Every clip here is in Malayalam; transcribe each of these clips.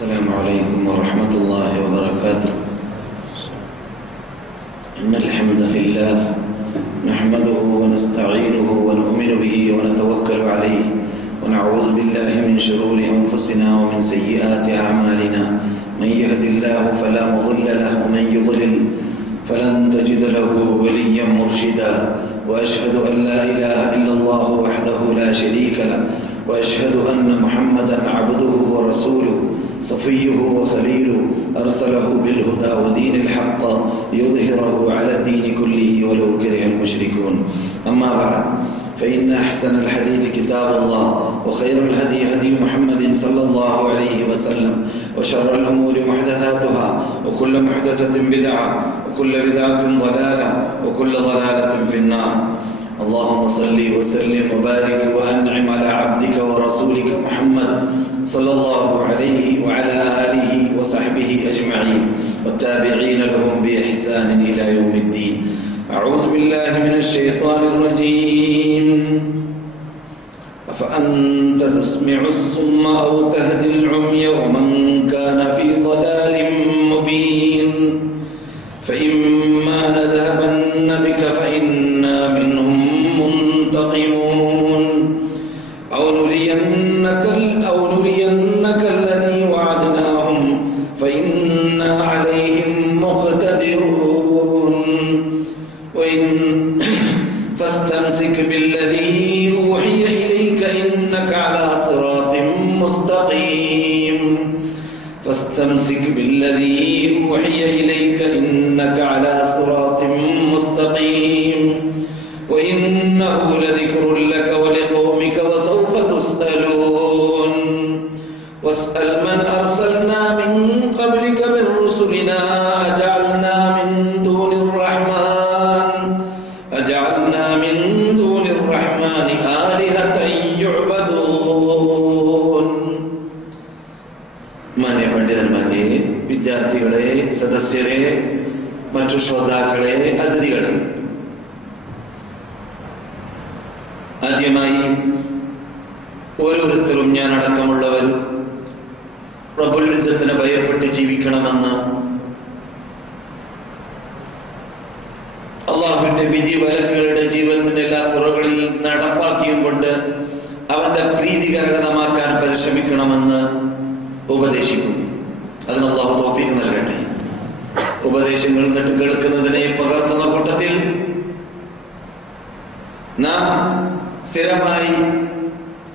السلام عليكم ورحمة الله وبركاته. إن الحمد لله نحمده ونستعينه ونؤمن به ونتوكل عليه ونعوذ بالله من شرور أنفسنا ومن سيئات أعمالنا. من يهد الله فلا مضل له ومن يضلل فلن تجد له وليا مرشدا. وأشهد أن لا إله إلا الله وحده لا شريك له وأشهد أن محمدا عبده ورسوله صفيه وخليله أرسله بالهدى ودين الحق يظهره على الدين كله ولو كره المشركون. أما بعد فإن أحسن الحديث كتاب الله وخير الهدي هدي محمد صلى الله عليه وسلم وشر الأمور محدثاتها وكل محدثة بدعة وكل بدعة ضلالة وكل ضلالة في النار. اللهم صل وسلم وبارك وأنعم على عبدك ورسولك محمد صلى الله عليه وعلى آله وصحبه أجمعين والتابعين لهم بإحسان إلى يوم الدين. أعوذ بالله من الشيطان الرجيم. أفأنت تسمع الصم أو تهدي العمي ومن كان في ضلال مبين. فإما نذهبن بك فإنا منهم منتقمون أو نرينك الذي وعدناهم فإنا عليهم مقتدرون. وإن فاستمسك بالذي أوحي إليك إنك على صراط مستقيم. فاستمسك بالذي أوحي إليك إنك على صراط مستقيم. وإنه لذكر لك ولقومك وسوف تسألون. واسأل من أرسلنا من قبلك من رسلنا أجعلنا من دون الرحمن آلهة يعبدون. മാന്യ പണ്ഡിതന്മാരെ, വിദ്യാർത്ഥികളെ, സദസ്യരെ, മറ്റു ശ്രോതാക്കളെ, അതിഥികളെ, ആദ്യമായി ഓരോരുത്തരും ഞാൻ അടക്കമുള്ളവർ റബ്ബുൽ ഇസ്സത്തിനെ ഭയപ്പെട്ട് ജീവിക്കണമെന്ന് അള്ളാഹുവിന്റെ വിധി വഴക്കുകളുടെ ജീവിതത്തിന്റെ എല്ലാ തുറകളിൽ നടപ്പാക്കിയും കൊണ്ട് അവന്റെ പ്രീതികരകരമാക്കാൻ പരിശ്രമിക്കണമെന്ന് ഉപദേശിക്കും. അതിന് അള്ളാഹു തൗഫീഖ് നൽകട്ടെ. ഉപദേശങ്ങൾ എന്നിട്ട് കേൾക്കുന്നതിനെ പകർത്തുന്ന കൂട്ടത്തിൽ നാം സ്ഥിരമായി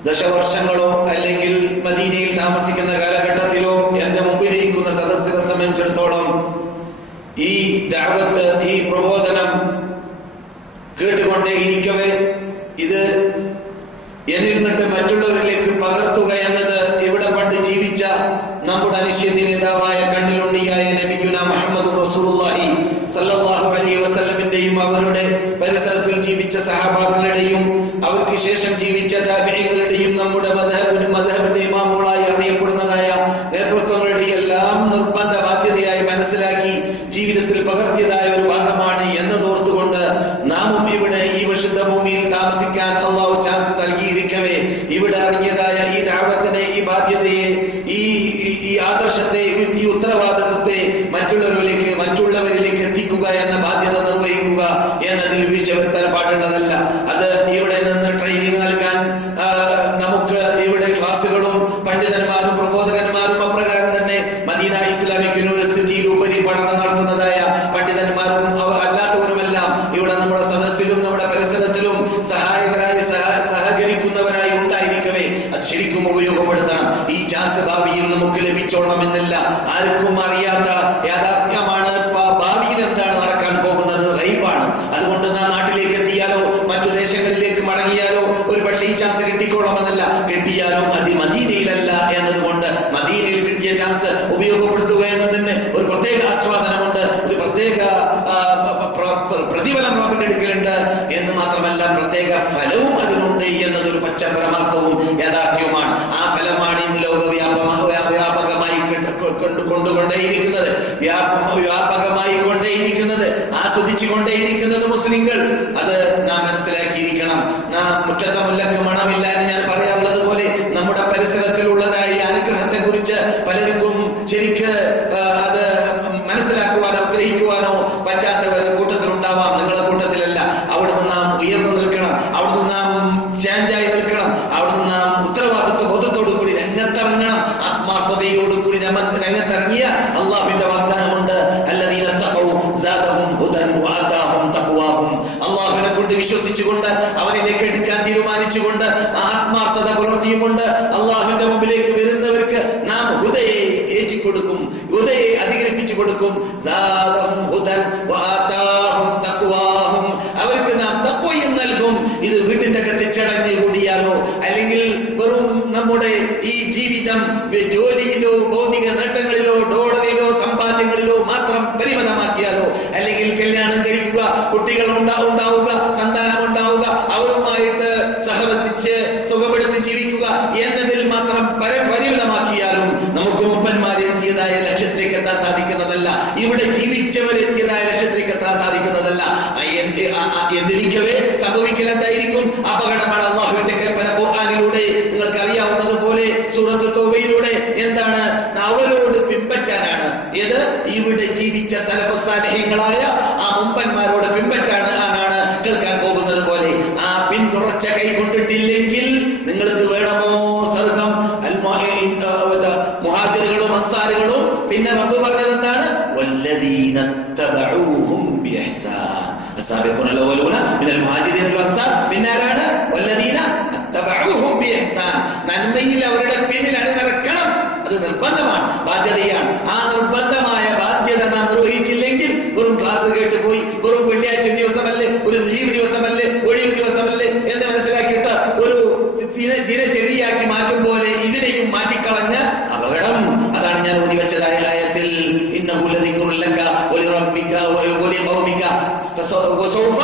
ദശവർഷങ്ങളോ അല്ലെങ്കിൽ മദീനയിൽ താമസിക്കുന്ന കാലഘട്ടത്തിലോ എന്റെ മുമ്പിലിരിക്കുന്ന സദസ്യരെ സംബന്ധിച്ചിടത്തോളം ഈ ദഅവത്ത്, ഈ പ്രബോധനം കേട്ടുകൊണ്ടേയിരിക്കവേ ഇത് എന്നിൽ നിന്നിട്ട് മറ്റുള്ളവരിലേക്ക് പകർത്തുക എന്നത് ഇവിടെ പണ്ട് ജീവിച്ച നമ്മുടെ അനിശ്ചിത നേതാവായ കണ്ണിലുണ്ണിയായ നബിയുനാ മുഹമ്മദ് റസൂലുള്ളാഹി സല്ലല്ലാഹു അലൈഹി വസല്ലമിന്റെയും അവരുടെ പരിസരത്തിൽ ജീവിച്ച സഹാബാക്കളുടെയും അവർക്ക് ശേഷം ജീവിച്ച താബിഈകളുടെയും നമ്മുടെ മദ്ഹബിന്റെ ഇമാമുകളായി അറിയപ്പെടുന്നതായ നേതൃത്വങ്ങളുടെ എല്ലാം നിർബന്ധ ബാധ്യതയായി മനസ്സിലാക്കി ജീവിതത്തിൽ പകർത്തിയതായ ഒരു ഭാഗമാണ് എന്നതോർത്തുകൊണ്ട് നാമും ഇവിടെ ഈ വിശുദ്ധ ഭൂമിയിൽ താമസിക്കാൻ അള്ളാഹു ചാൻസ് നൽകിയിരിക്കവേ ഇവിടെ ഇറങ്ങിയതായ ഈ ദഅവത്തിനെ, ഈ ബാധ്യതയെ, ഈ ആദർശത്തെ, ഈ ഉത്തരവാദിത്വത്തെ മറ്റുള്ളവരിലേക്ക് എത്തിക്കുക എന്ന ബാധ്യത നിർവഹിക്കുക എന്നതിൽ വീഴ്ച വരുത്താൻ പാടുള്ളതല്ല. അത് ഇവിടെ നിന്ന് ട്രെയിനിങ് നൽകാൻ നമുക്ക് ഇവിടെ ക്ലാസുകളും പണ്ഡിതന്മാരും പ്രബോധകന്മാരും അപ്രകാരം തന്നെ മദീന ഇസ്ലാമിക് യൂണിവേഴ്സിറ്റിയിൽ ഉപരിപഠനം നടത്തുന്നതായ പണ്ഡിതന്മാരും അല്ലാത്തവരുമെല്ലാം ഇവിടെ നമ്മുടെ സദസ്സിലും നമ്മുടെ പരിസരത്തിലും സഹകരിക്കുന്നവരായി ഉണ്ടായിരിക്കവേ അത് ശരിക്കും ഉപയോഗപ്പെടുത്തണം. ഈ ചാൻസ് ഭാവിയിൽ നമുക്ക് ലഭിച്ചോളണമെന്നില്ല. ആർക്കും അറിയാത്ത യാഥാർത്ഥ്യമാണ്. ഭാവിയിൽ എന്താണ് നടക്കാൻ പോകുന്നത് ഗൈബാണ്. അതുകൊണ്ട് നാം നാട്ടിലേക്ക് എത്തിയാലോ മറ്റു ദേശങ്ങളിലേക്ക് മടങ്ങിയാലോ ഒരു പക്ഷേ ഈ ചാൻസ് കിട്ടിക്കോളണമെന്നല്ല. കിട്ടിയാലും അത് മദീനയിലല്ല എന്നതുകൊണ്ട് മദീനയിൽ കിട്ടിയ ചാൻസ് ഉപയോഗപ്പെടുത്തുക എന്നതിന് ഒരു പ്രത്യേക ആസ്വാദനമുണ്ട്, ഒരു പ്രത്യേക പ്രതിഫലം എടുക്കലുണ്ട് എന്ന് മാത്രമല്ല പ്രത്യേക ഫലവും അതിനുണ്ട് എന്നതൊരു പച്ച പരമാർത്ഥവും യാഥാർത്ഥ്യവുമാണ്. ആ ഫലമാണ് ഇന്ന് ലോകവ്യാപകമായി കൊണ്ടുകൊണ്ടേയിരിക്കുന്നത്, വ്യാപകമായി കൊണ്ടേയിരിക്കുന്നത്, ആസ്വദിച്ചു കൊണ്ടേയിരിക്കുന്നത് മുസ്ലിങ്ങൾ. അത് നാം മനസ്സിലാക്കിയിരിക്കണം. നാം മുറ്റത്തെ മുല്ലക്ക് മണമില്ല എന്ന് ഞാൻ പറയാറുള്ളത് പോലെ നമ്മുടെ പരിസരത്തിലുള്ളതായ അനുഗ്രഹത്തെ കുറിച്ച് പലർക്കും ശരിക്ക് അത് മനസ്സിലാക്കുവാനോ ഗ്രഹിക്കുവാനോ പറ്റാത്തവർ കൂട്ടത്തിലുണ്ടാവാം. നിങ്ങളുടെ കൂട്ടത്തിലല്ല. അവിടുന്ന് നാം ഉയർന്നു നിൽക്കണം, അവിടുന്ന് നാം ചാഞ്ചായി നിൽക്കണം, അവിടുന്ന് നാം ഉത്തരവാദിത്വ ബോധത്തോടു കൂടി രംഗത്തിറങ്ങണം. ആത്മാർത്ഥതയോടുകൂടി രംഗത്തിറങ്ങിയ അള്ളാഹുവിന്റെ വാഗ്ദാനമുണ്ട്, അല്ലദീന തഖൗ സാദഹും ഹുദൻ വഅതാഹും തഖ്വാഹും. അള്ളാഹുവിനെ കൊണ്ട് വിശ്വസിച്ചുകൊണ്ട് അവനിലേക്ക് എടുക്കാൻ തീരുമാനിച്ചുകൊണ്ട് ആത്മാർത്ഥത പുലർത്തിയുകൊണ്ട് അള്ളാഹുവിന്റെ മുമ്പിലേക്ക് വരുന്നവർക്ക് നാം ഹുദയെ ഏറ്റിക്കൊടുക്കും, ഹുദയെ അധികരിപ്പിച്ചു കൊടുക്കും. സാദഹും ഹുദൻ വഅതാഹും തഖ്വാഹും. അവർക്ക് നാം തഖ്വയും നൽകും. ഇത് വീട്ടിന്റെ അകത്ത് ചടഞ്ഞ് കൂടിയാലോ അല്ലെങ്കിൽ വെറും നമ്മുടെ ഈ ജീവിതം ജോലിയിലോ ഭൗതിക നേട്ടങ്ങളിലോ ഡോളറിലോ സമ്പാദ്യങ്ങളിലോ മാത്രം പരിമിതമാക്കിയാലോ, അല്ലെങ്കിൽ കല്യാണം കഴിക്കുക, കുട്ടികൾ ഉണ്ടാവുക, സന്താനം ഉണ്ടാവുക, അവരുമായിട്ട് സഹവസിച്ച് സുഖപ്പെടുത്തി ജീവിക്കുക എന്നതിൽ മാത്രം പരിമിതമാക്കിയാലും നമുക്ക് മുമ്പന്മാരെത്തിയതായ ലക്ഷ്യത്തിലേക്ക് എത്താൻ സാധിക്കുന്നതല്ല. ഇവിടെ ജീവിച്ചവരെത്തിയതായ ലക്ഷ്യത്തിലേക്ക് എത്താൻ സാധിക്കുന്നതല്ല. എന്നിരിക്കവേ സംഭവിക്കൽ എന്തായിരിക്കും? അപകടമാണ്. അല്ലാഹുവിന്റെ കൽപ്പന ഖുർആനിലൂടെ നിങ്ങൾക്ക് അറിയാവുന്നതുപോലെ സൂറത്ത് തൗബയിലൂടെ എന്താണ്? അവരോട് പിൻപറ്റാനാണ്. ഏത്? ഇവിടെ ജീവിച്ച സലഫ് സാലിഹീങ്ങളായ ആ മുമ്പന്മാരോട് പിൻപറ്റാനാണ് കേൾക്കാൻ പോകുന്നത് പോലെ. ആ പിന്തുടർച്ച കൈകൊണ്ടിട്ടില്ലെങ്കിൽ നിങ്ങൾക്ക് വേണമോ സ്വർഗം? മുഹാജിറുകളും അൻസാറുകളും പിന്നെ റബ്ബ് പറഞ്ഞത് എന്താണ്? വല്ലദീന തബഊഹും ബിഇഹ്സാൻ. السابقون الأولون من المهاجرين والأنصار. പിന്നെ ആരാണ്? വല്ലദീന തബഊഹും ബിഇഹ്സാൻ. നന്മയിൽ അവരുടെ പിന്നിൽ അണിനിരക്കണം. അത് നിർബന്ധമാണ്, ബാധ്യതയാണ്. ആ നിർബന്ധമായ ബാധ്യത നാം നിർവഹിച്ചില്ലെങ്കിൽ വെറും ക്ലാസ് കേട്ട് പോയി, വെറും വെള്ളിയാഴ്ച ദിവസമല്ലേ, ഒരു ലീവ് ദിവസമല്ലേ, ഒഴിവ് ദിവസമല്ലേ എന്ന് മനസ്സിലാക്കിയിട്ട് ഒരു ദിനചര്യയാക്കി മാറ്റും പോലെ ഇതിനെയും മാറ്റിക്കളഞ്ഞ അപകടം. അതാണ് ഞാൻ ഓതി വെച്ചതായ ആയത്തിൽ ഇന്നഹു ലദിക്റുൻ ലക വലിറബ്ബിക വലിഖൗമിക വസൗഫ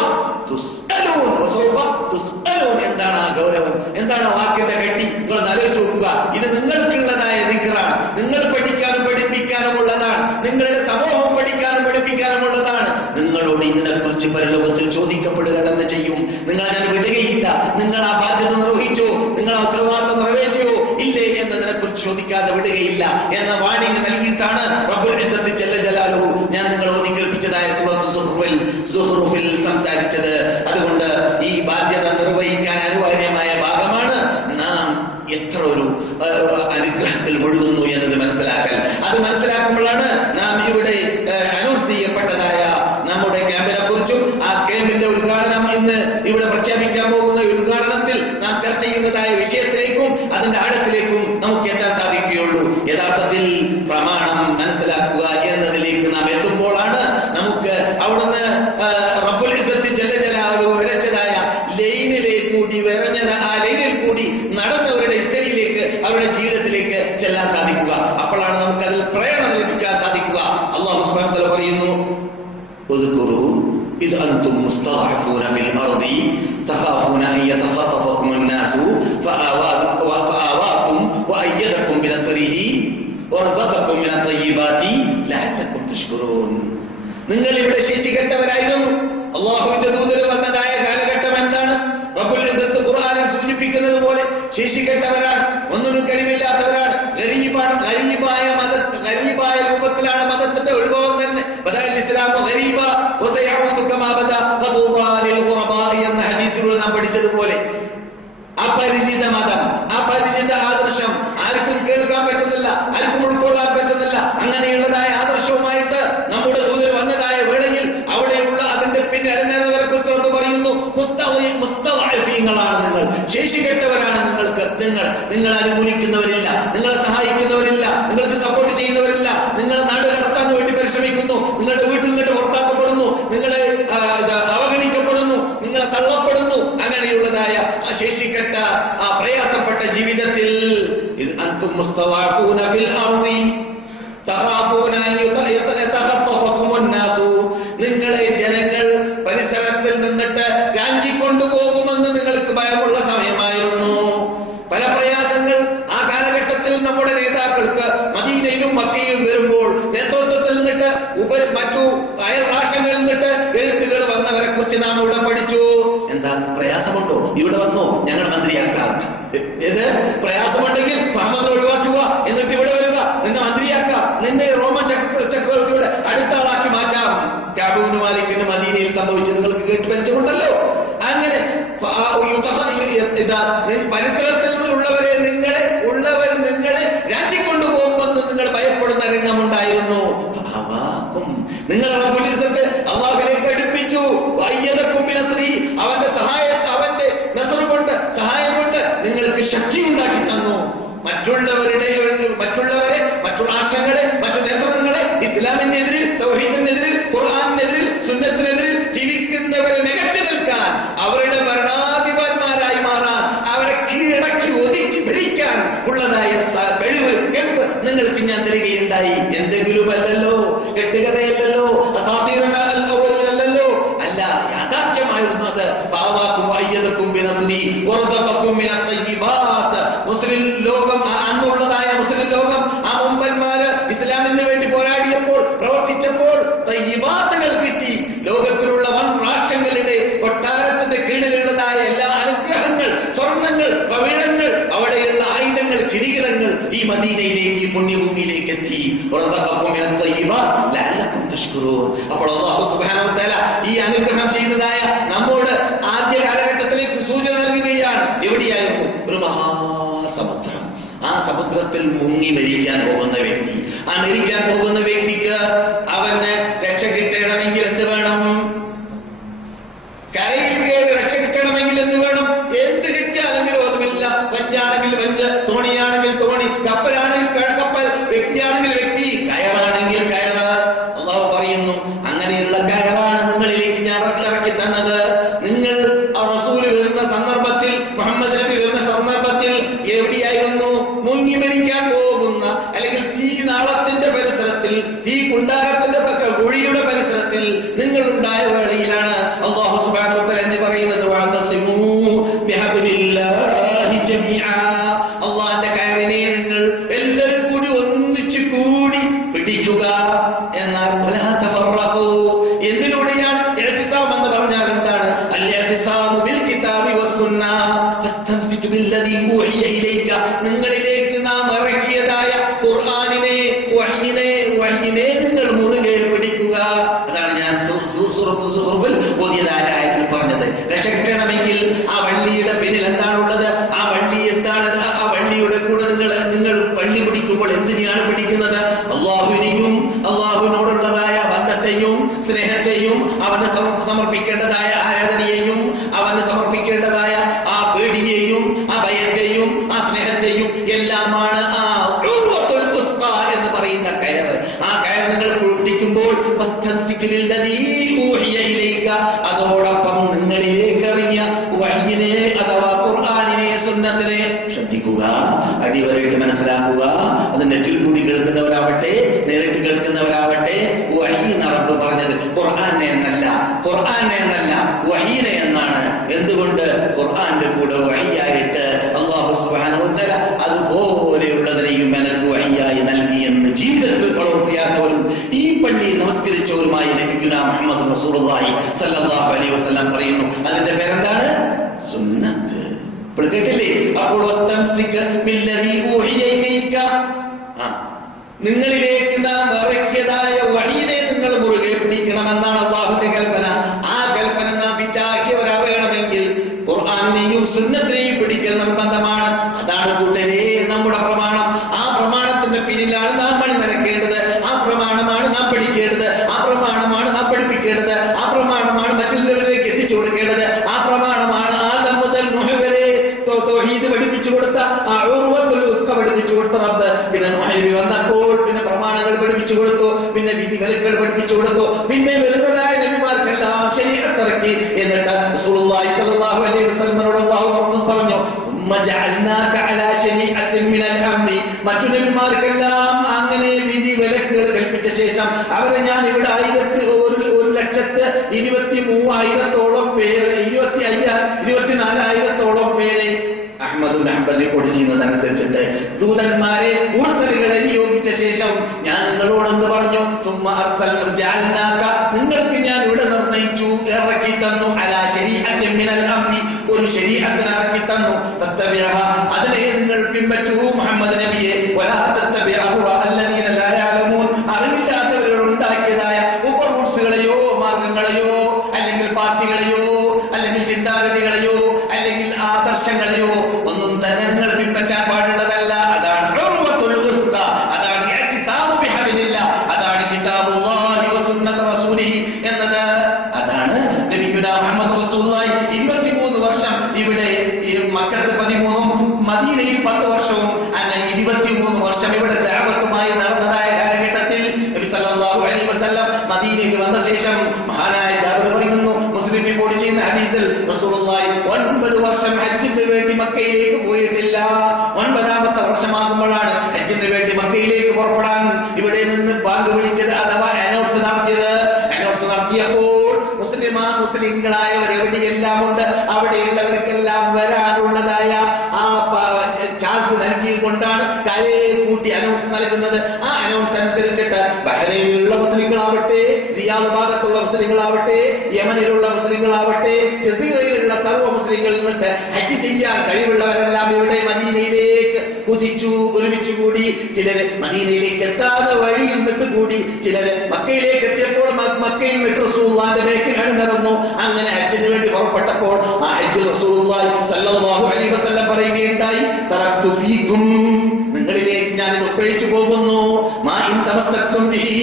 തുസ്അലൂൻ വസൗഫ തുസ്അലൂൻ. എന്താണ് ആ ഗൗരവം? എന്താണ് വാക്കിന്റെ കെട്ടി? നിങ്ങൾ ആലോചിച്ച് നോക്കുക. ഇത് നിങ്ങൾക്കുള്ളതായ ദിക്റാണ്. നിങ്ങൾ പഠിക്കാനും പഠിപ്പിക്കാനുമുള്ളതാണ്. നിങ്ങളുടെ സമൂഹം പഠിക്കാനും പഠിപ്പിക്കാനുമുള്ളതാണ്. നിങ്ങളോട് ഇതിനെക്കുറിച്ച് പരലോകത്തിൽ ചോദിക്കപ്പെടുക തന്നെ ചെയ്യും. നിങ്ങൾ ഞാൻ വിടുകയില്ല. നിങ്ങൾ ആ ബാധ്യത നിർവഹിച്ചോ, നിങ്ങൾ ആ ഉത്തരവാദിത്വം നിറവേറ്റിയോ ഇല്ലേ എന്നതിനെ കുറിച്ച് ചോദിക്കാതെ വിടുകയില്ല എന്ന വാണിംഗ് നൽകിയിട്ടാണ് റബ്ബുൽ ഇസ്സത്ത് ജല്ല ജലാലുഹു ഞാൻ നിങ്ങൾ ഓതി കേൾപ്പിച്ചതായ സൂറത്തുൽ സുഹ്റുഫിൽ സംസാരിച്ചത്. അതുകൊണ്ട് ഈ ബാധ്യത നിർവഹിക്കാൻ അനിവാര്യമായ ഭാഗമാണ് നാം എത്ര ഒരു അനുഗ്രഹത്തിൽ മുഴുകുന്നു എന്നത് മനസ്സിലാക്കൽ. അത് മനസ്സിലാക്കുമ്പോഴാണ് നാം ഇവിടെ അനൗൺസ് ചെയ്യപ്പെട്ടതായ നമ്മുടെ ക്യാമ്പിനെ കുറിച്ചും ആ ക്യാമ്പിന്റെ ഉദ്ഘാടനം ഇന്ന് ഇവിടെ പ്രഖ്യാപിക്കാൻ പോകുന്ന ഉദ്ഘാടനത്തിൽ നാം ചർച്ച ചെയ്യുന്നതായ വിഷയത്തിലേക്കും അതിന്റെ ആഴത്തിലേക്കും നമുക്ക് എത്താൻ സാധിക്കുകയുള്ളൂ. യഥാർത്ഥത്തിൽ പ്രമാണം മനസ്സിലാക്കുക എന്നതിലേക്ക് നാം എത്തുമ്പോഴാണ് നമുക്ക് അവിടുന്ന് റബ്ബുൽ ഇസ്സത്ത് ജല്ല ജലാലുഹു വരച്ചതായ ലൈനിലേക്ക് കൂടി വിറഞ്ഞത് ആ ലൈനിൽ കൂടി നടന്നവരുടെ ഹിസ്റ്ററിയിലേക്ക് അവരുടെ ജീവിതത്തിലേക്ക് ചെല്ലാൻ സാധിക്കുക. അപ്പോഴാണ് നമുക്ക് അതിൽ പ്രേരണ ലഭിക്കാൻ സാധിക്കുക. അല്ലാഹു സുബ്ഹാനഹു വ തആല പറയുന്നു, ഉദ്കുറൂ ഇദ് അൻതും മുസ്തഅഫൂന ഫിൽ അർദി തഖാഫൂന അൻ യതഖാതഫകും الناس فآواكم وأيدكم بنصره ورزقكم من الطيبات لعلكم تشكرون. നിങ്ങൾ ഇവിടെ ശേഷികെട്ടവരായിരുന്നു. അല്ലാഹുവിന്റെ ദൂതർ വന്നതായ കാലഘട്ടം എന്താണ്? റബ്ബുൽ ഇസ്സത്ത് ഖുർആനിൽ സൂചിപ്പിക്കുന്നത് പോലെ ശേഷികെട്ടവരാണ്, ഒന്നിനും കഴിവില്ലാത്തവരാണ്, ഗരീബായ രൂപത്തിലാണ് മതത്തിന്റെ ഉത്ഭവം തന്നെ. ബദഅൽ ഇസ്ലാമു ഗരീബ വസയഊദു കമാ ബദഅ ഫതൂബാ ലിൽ ഖുറബാ എന്ന ഹദീസിലൂടെ നാം പഠിച്ചതുപോലെ അപരിചിത മതം, അപരിചിത ആദർശം ആർക്കും കേൾക്കാൻ പറ്റുന്നില്ല, ആർക്കും ഉൾക്കൊള്ളാൻ പറ്റുന്നില്ല. അങ്ങനെയുള്ളതായ ആദർശവുമായിട്ട് നമ്മുടെ ദൂതർ വന്നതായ വേളയിൽ അവിടെയുള്ള അതിന്റെ പിന്നിടനവരെ കുറിച്ചുകൊണ്ട് പറയുന്നു, മുസ്തദഅഫീങ്ങളാണ് നിങ്ങൾ, ശേഷികെട്ടവരാണ് നിങ്ങൾക്ക്. നിങ്ങൾ അനുകൂലിക്കുന്നവരില്ല, നിങ്ങളെ സഹായിക്കുന്നവരില്ല, നിങ്ങൾക്ക് സപ്പോർട്ട് ചെയ്യുന്നവരില്ല, നിങ്ങൾ നാട് കടത്താൻ വേണ്ടി പരിശ്രമിക്കുന്നു, നിങ്ങളുടെ വീട്ടിൽ നിന്നിട്ട് പുറത്താക്കപ്പെടുന്നു, നിങ്ങളെ അവഗണിക്കപ്പെടുന്നു, നിങ്ങളെ തള്ളപ്പെടുന്നു. അങ്ങനെയുള്ളതായ ആ ശേഷിക്കട്ട ആ പ്രയാസപ്പെട്ട ജീവിതത്തിൽ ഇത് അൻതും മുസ്തദഅഫൂന ഫിൽ അർദി തഖാഫൂന അൻ യതഖത്തഫകും الناس. നിങ്ങളെ ജനങ്ങൾ പരിസരത്തിൽ നിന്നിട്ട് രാഞ്ചിക്കൊണ്ടുപോകുമെന്ന് നിങ്ങൾക്ക് ഭയമുള്ള സമയമായിരുന്നു. പല പ്രയാസങ്ങൾ ആ കാലഘട്ടത്തിൽ നമ്മുടെ നേതാക്കൾക്ക് മദീന മദീനയിലും മക്കയിലും വരുമ്പോൾ നേതൃത്വത്തിൽ നിന്നിട്ട് മറ്റു അയൽ രാഷ്ട്രങ്ങളിൽ നിന്നിട്ട് എഴുത്തുകൾ വന്നവരെ കുറിച്ച് നാം ഇവിടെ പഠിച്ചു. എന്താ പ്രയാസമുണ്ടോ? ഇവിടെ വന്നോ ഞങ്ങൾ മന്ത്രിയാക്കാം. ഇത് പ്രയാസമുണ്ടെങ്കിൽ മുഹമ്മദ് ഒഴിവാക്കുക, എന്നിട്ട് ഇവിടെ വരിക, നിന്നെ മന്ത്രിയാക്കാം, നിന്നെ റോമൻ ചക്രവർത്തിയുടെ അടുത്ത ആളാക്കി മാറ്റാം. കഅബ് ഇബ്നു മാലിക്കിന് മദീനയിൽ സംഭവിച്ചത് നിങ്ങൾക്ക് കേട്ട് പരിചയമുണ്ടല്ലോ. അങ്ങനെ പരിസരത്തിൽ നിന്നുള്ളവരെ നിങ്ങളെ രാജിക്കൊണ്ടുപോകുമെന്ന് നിങ്ങൾ ഭയപ്പെടുന്ന രംഗമുണ്ടായിരുന്നു. നിങ്ങളെ പരിസരത്ത് അള്ളാഹുവിലേക്ക് അടുപ്പിച്ചു. അവന്റെ നസർ കൊണ്ട് സഹായം കൊണ്ട് നിങ്ങൾക്ക് ശക്തി ഉണ്ടാക്കി തന്നു. മറ്റുള്ളവരെ മറ്റു രാഷ്ട്രങ്ങളെ മറ്റു നേതൃത്വങ്ങളെ ഇസ്ലാമിനെതിരിൽ തൗഹീദിനെതിരിൽ ഖുർആനിനെതിരിൽ സുന്നത്തിനെതിരിൽ ജീവിക്കുന്നവരെ മികച്ചു നിൽക്കാൻ, അവരുടെ ഭരണാധിപന്മാരായി മാറാൻ, അവരെ കീഴടക്കി ഒതുക്കി ഭരിക്കാൻ ഉള്ളതായ കഴിവ് നിങ്ങൾക്ക് ഞാൻ തരികയുണ്ടായി. എന്തെങ്കിലുമല്ലല്ലോ, കെട്ടുകഥയല്ലല്ലോ, അസാതീറനല്ലോ, അല്ല, യാഥാർത്ഥ്യമായിരുന്നത്. മുസ്ലിം ലോകം അന്നുള്ളതായ മുസ്ലിം ലോകം ആ മുമ്പന്മാര് ഇസ്ലാമിന് വേണ്ടി പോരാടിയപ്പോൾ പ്രവർത്തിച്ചപ്പോൾ തയ്യിബാത്തുകൾ കിട്ടി. ലോകത്തിലുള്ള വൻ രാഷ്ട്രങ്ങളുടെ കൊട്ടാരത്തിന്റെ കീഴിലുള്ളതായ എല്ലാ അനുഗ്രഹങ്ങൾ, സ്വർണ്ണങ്ങൾ, പവിഴങ്ങൾ, അവിടെയുള്ള ആയുധങ്ങൾ, കിരീടങ്ങൾ ഈ മദീനയിലേക്ക്, പുണ്യഭൂമിയിലേക്ക് എത്തി. അപ്പോൾ അല്ലാഹു സുബ്ഹാനഹു വ തആല ഈ അനുഗ്രഹം ചെയ്തതായ നമ്മോട് ആദ്യ കാലഘട്ടത്തിലേക്ക് സൂചന നൽകുകയാണ്. എവിടെയായിരുന്നു? ഒരു മഹാസമുദ്രം. ആ സമുദ്രത്തിൽ മുങ്ങി മരിക്കാൻ പോകുന്ന വ്യക്തി, ആ മരിക്കാൻ പോകുന്ന വ്യക്തിക്ക് അവന് രക്ഷ കിട്ടണമെങ്കിൽ എന്ത് വേണം? കരയിൽ രക്ഷ കിട്ടണമെങ്കിൽ എന്ത് വേണം? എന്ത് കിട്ടിയാലെങ്കിലും ഒന്നുമില്ല. വഞ്ചാണെങ്കിൽ വഞ്ച്, തോണിയാണെങ്കിൽ തോണി, കപ്പലാണെങ്കിൽ കപ്പൽ, വ്യക്തിയാണെങ്കിൽ വ്യക്തി, കയറാണെങ്കിൽ കയറ്. അല്ലാഹു പറയുന്നു, അങ്ങനെയുള്ള കയറാണ് നിങ്ങളിലേക്ക് ഞാൻ ഇറക്കി തന്നത്. നിങ്ങൾ റസൂൽ വരുന്ന സന്ദർഭത്തിൽ, മുഹമ്മദ് നബി വരുന്ന സന്ദർഭത്തിൽ എവിടെയായിരുന്നു? മുങ്ങി മരിക്കാൻ പോകുന്ന, അല്ലെങ്കിൽ തീനാളത്തിന്റെ പരിസരത്തിൽ, തീ കുണ്ടാരത്തിന്റെ കുഴിയുടെ പരിസരത്തിൽ നിങ്ങളുണ്ടായ വേളയിലാണ് അല്ലാഹു സുബ്ഹാനഹു വ തആല എന്ന് പറയുന്നത്. വഅതസിമൂ ബിഹബ്ലില്ലാഹി ജമീഅ. അല്ലാഹുവിന്റെ കയറിനെ നിങ്ങൾ എല്ലാവരും കൂടി ഒന്നിച്ചു കൂടി പിടിക്കുക. എന്നാൽ വലാ തഫറഖൂ. എന്തിലൂടെയാണ് ഇഅ്തിസാം എന്ന് പറഞ്ഞാൽ എന്താണ്? അൽ-ഇഅ്തിസാമു ബിൽ കിതാബി വസ്സുന്ന. ഫസ്തംസിക് ബില്ലദീ ഊഹിയ ഇലൈക. നിങ്ങളിലേക്ക് നാം ഇറക്കിയതായ ഖുർആനിനെ, വഹ്യിനെ നിങ്ങൾ മുറുകെ പിടിക്കുക. അതാണ് ഞാൻ സൂറത്തുൽ സുഹ്റുഫിൽ ഓതിയതായ ആയത്തിൽ പറഞ്ഞത്. രക്ഷ കിട്ടണമെങ്കിൽ ആ വള്ളിയുടെ പിന്നിൽ എന്താണുള്ളത്? ആ വള്ളി എന്താണ്? ആ വള്ളിയുടെ കൂടെ നിങ്ങൾ വള്ളി പിടിക്കുമ്പോൾ എന്തിനെയാണ് പിടിക്കുന്നത്? അല്ലാഹുവിനെയും അല്ലാഹുവിനോടുള്ളതായ ബന്ധത്തെയും സ്നേഹത്തെയും അവന് സമർപ്പിക്കേണ്ടതായ ആരാധനയെയും അവന് സമർപ്പിക്കേണ്ടതായ ആ പേടിയെയും ആ ഭയത്തെയും ആ സ്നേഹത്തെയും എല്ലാമാണ് ആ ഉർവത്തുൽ വുസ്ഖ എന്ന് പറയുന്ന കയറ്. ആ കയറ് നിങ്ങൾ പിടിക്കുമ്പോൾ അതോടൊപ്പം നിങ്ങളിലേക്ക് ഇറങ്ങിയ വഹ്യിനെ അഥവാ ഖുർആനിനെ, സുന്നത്തിനെ ശ്രദ്ധിക്കുക, അടിവരയിട്ട് മനസ്സിലാക്കുക. അത് നെറ്റിൽ കൂടി കേൾക്കുന്നവരാവട്ടെ, നേരിട്ട് കേൾക്കുന്നവരാവട്ടെ, വഹ്യി റബ്ബ് പറഞ്ഞത് ഖുർആനെ എന്നല്ല വഹ്യിനെ എന്നാണ്. എന്തുകൊണ്ട്? ഖുർആന്റെ കൂടെ വഹ്യായിട്ട് അല്ലാഹു സുബ്ഹാനഹു വ തആല അതുപോലെയുള്ളതിനെയും എനിക്ക് വഹ്യായി നൽകിയെന്ന് ജീവിതത്തിൽ പ്രവർത്തിയാത്തവരും ഈ പള്ളിയിൽ നമസ്കരിച്ചവരുമായി നബിയുനാ മുഹമ്മദ് റസൂലുള്ളാഹി സ്വല്ലല്ലാഹു അലൈഹി വസല്ലം പറയുന്നു. അതിന്റെ പേരെന്താണ്? സുന്നത്ത്. ഇപ്പോൾ കേട്ടില്ലേ? അപ്പോൾ നിങ്ങളിലേക്ക് നാം ഇറക്കിയതായ വഹ്യിനെ നിങ്ങൾ മുറുകെ പിടിക്കണമെന്നാണ് അല്ലാഹുവിന്റെ കൽപ്പന. ആ കൽപ്പന നാം പിറ്റാക്കിയവരാകണമെങ്കിൽ ഖുർആനെയും സുന്നത്തിനെയും പിടിക്കൽ നിർബന്ധമാണ്. അതാണ് കൂട്ടരെ നമ്മുടെ പ്രമാണം. ആ പ്രമാണത്തിന്റെ പിന്നിലാണ് നാം മണിനിരക്കേണ്ടത്. ആ പ്രമാണമാണ് നാം പഠിക്കേണ്ടത്. ആ പ്രമാണമാണ് നാം പഠിപ്പിക്കേണ്ടത്. ആ പ്രമാണമാണ് മറ്റുള്ളവരിലേക്ക് എത്തിച്ചു കൊടുക്കേണ്ടത്. ആ പ്രമാണമാണ് ആദം മുതൽ നൂഹ് വരെ തൗഹീദ് പഠിപ്പിച്ചു കൊടുത്ത, ആ ഉർവത്തുൽ വുസ്ഖ പഠിപ്പിച്ചു കൊടുത്ത റബ്ബ്. പിന്നെ നൂഹ് വന്നപ്പോൾ പിന്നെ പ്രമാണങ്ങൾ പഠിപ്പിച്ചു കൊടുത്തു, പിന്നെ വിധിവിലക്കുകൾ പഠിപ്പിച്ചു കൊടുത്തു, പിന്നെ വരുന്നതായ നബിമാർക്കെല്ലാം ശരീഅത്ത് ഇറക്കി. എന്നിട്ട് റസൂലുള്ളാഹി സ്വല്ലല്ലാഹു അലൈഹി വസല്ലമയോട് അല്ലാഹു പറഞ്ഞു, മറ്റു നബിമാർക്കെല്ലാം അങ്ങനെ വിധി വിലക്കുകൾ കൽപ്പിച്ച ശേഷം അവരെ ഞാൻ ഇവിടെ 1,23,000 പേര്, 24,000 പേരെ അഹ്മദ് ബിൻ ഹംബൽ റിപ്പോർട്ട് ചെയ്യുന്നതനുസരിച്ചിട്ട് ദൂതന്മാരെ മുർസലുകളെ നിയോഗിച്ച ശേഷം ഞാൻ നിങ്ങളോടെന്ന് പറഞ്ഞു, നിങ്ങൾക്ക് ഞാൻ ഇവിടെ നിർണയിച്ചു, ഇറക്കി തന്നു, അലാ ശരീഅത്തിൻ മിനൽ അംരി, ഒരു ശരീഅത്തിനെ ഇറക്കി തന്നു, തത്തബിഅഹ, അതിനെ നിങ്ങൾ പിൻപറ്റൂ മുഹമ്മദ് നബിയെ, വലാ തത്തബിഅഹു അല്ലദീന ലാ യഅലമൂൻ, അറിവില്ലാത്തവരോട് ഉണ്ടാക്കിയതായ ഉപറൂട്സുകളെയോ മാർഗങ്ങളെയോ അല്ലെങ്കിൽ പാർട്ടികളെയോ അല്ലെങ്കിൽ ചിന്താഗതികളെയോ അല്ലെങ്കിൽ ആദർശങ്ങളെയോ ഒന്നും തന്നെ നിങ്ങൾ പിൻപറ്റാൻ പാടുള്ളതല്ല. അതാണ് ഉർവത്തുൽ വുസ്ത, അതാണ് ഇഅ്തിസാമു ബിഹബ്ലില്ലാ, അതാണ് കിതാബുല്ലാഹി വസുന്നത്തു റസൂലിഹി എന്നത്. അതാണ് നബിയുനാ മുഹമ്മദ് റസൂലുള്ളാഹി 23 വർഷം ഇവിടെ മക്കത്ത് 13, മദീനയിൽ 10 വർഷവും അങ്ങനെ 23 വർഷം ഇവിടെ ദഅവത്തുമായി നടന്നതായ കാലഘട്ടത്തിൽ നബി സല്ലല്ലാഹു അലൈഹി വസല്ലം മദീനയിൽ വന്ന ശേഷം മഹാനായ ജാബിർ പറയുന്നു, മുസ്ലിം റിപ്പോർട്ട് ചെയ്യുന്ന ഹദീസിൽ റസൂലുള്ളാഹി 9 വർഷം ഹജ്ജിന് വേണ്ടി മക്കയിലേക്ക് പോയിട്ടില്ല. 9ാമത്തെ വർഷമാകുമ്പോഴാണ് ഹജ്ജിന് വേണ്ടി മക്കയിലേക്ക് പുറപ്പെടാൻ ഇവിടെ നിന്ന് ബാങ്ക് വിളിച്ചത്, അഥവാ അനൗൺസ് നടത്തിയത്. അനൗൺസ് നടത്തിയപ്പോൾ മുസ്ലിങ്ങളായവർ എവിടെയെല്ലാം ഉണ്ട് അവിടെയുള്ളവർക്കെല്ലാം വരാനുള്ളതായ ആ ചാൻസ് നൽകിക്കൊണ്ടാണ് കൂട്ടി അനൗൺസ് നൽകുന്നത്. ആ അനൗൺസ് അനുസരിച്ചിട്ട് ബഹ്റൈനിലുള്ള മുസ്ലിങ്ങളാവട്ടെ, റിയാദ് ഭാഗത്തുള്ള മുസ്ലിങ്ങളാവട്ടെ, യമനിലുള്ള മുസ്ലിങ്ങളാവട്ടെ, ജസീറയിലുള്ള സർവ്വ മുസ്ലിങ്ങളിൽ നിന്നിട്ട് ഹജ്ജ് ചെയ്യാൻ കഴിവുള്ളവരെല്ലാം ഇവിടെ മദീനയിലേക്ക് കുതിച്ചു, ഒരുമിച്ച് കൂടി. ചിലര് മദീനയിലേക്ക് എത്താതെ വഴിയിൽ വിട്ടുകൂടി, ചിലര് മക്കയിലേക്ക് എത്തിയപ്പോൾ മക്കയിൽ വിട്ട് റസൂലുള്ളാഹിന്റെ ബേക്കിലാണ് നടന്നു. അങ്ങനെ ഹജ്ജിന് വേണ്ടി പുറപ്പെട്ടപ്പോൾ ആ ഹജ്ജ് റസൂലുള്ളാഹി സ്വല്ലല്ലാഹു അലൈഹി വസല്ലം പറയുകയുണ്ടായി, തറക്തു ഫീകും, നിങ്ങളിലേക്ക് ഞാൻ ഇത് ഒഴിച്ചു പോകുന്നു, മാ ഇൻ തമസ്സക്തും ബിഹി,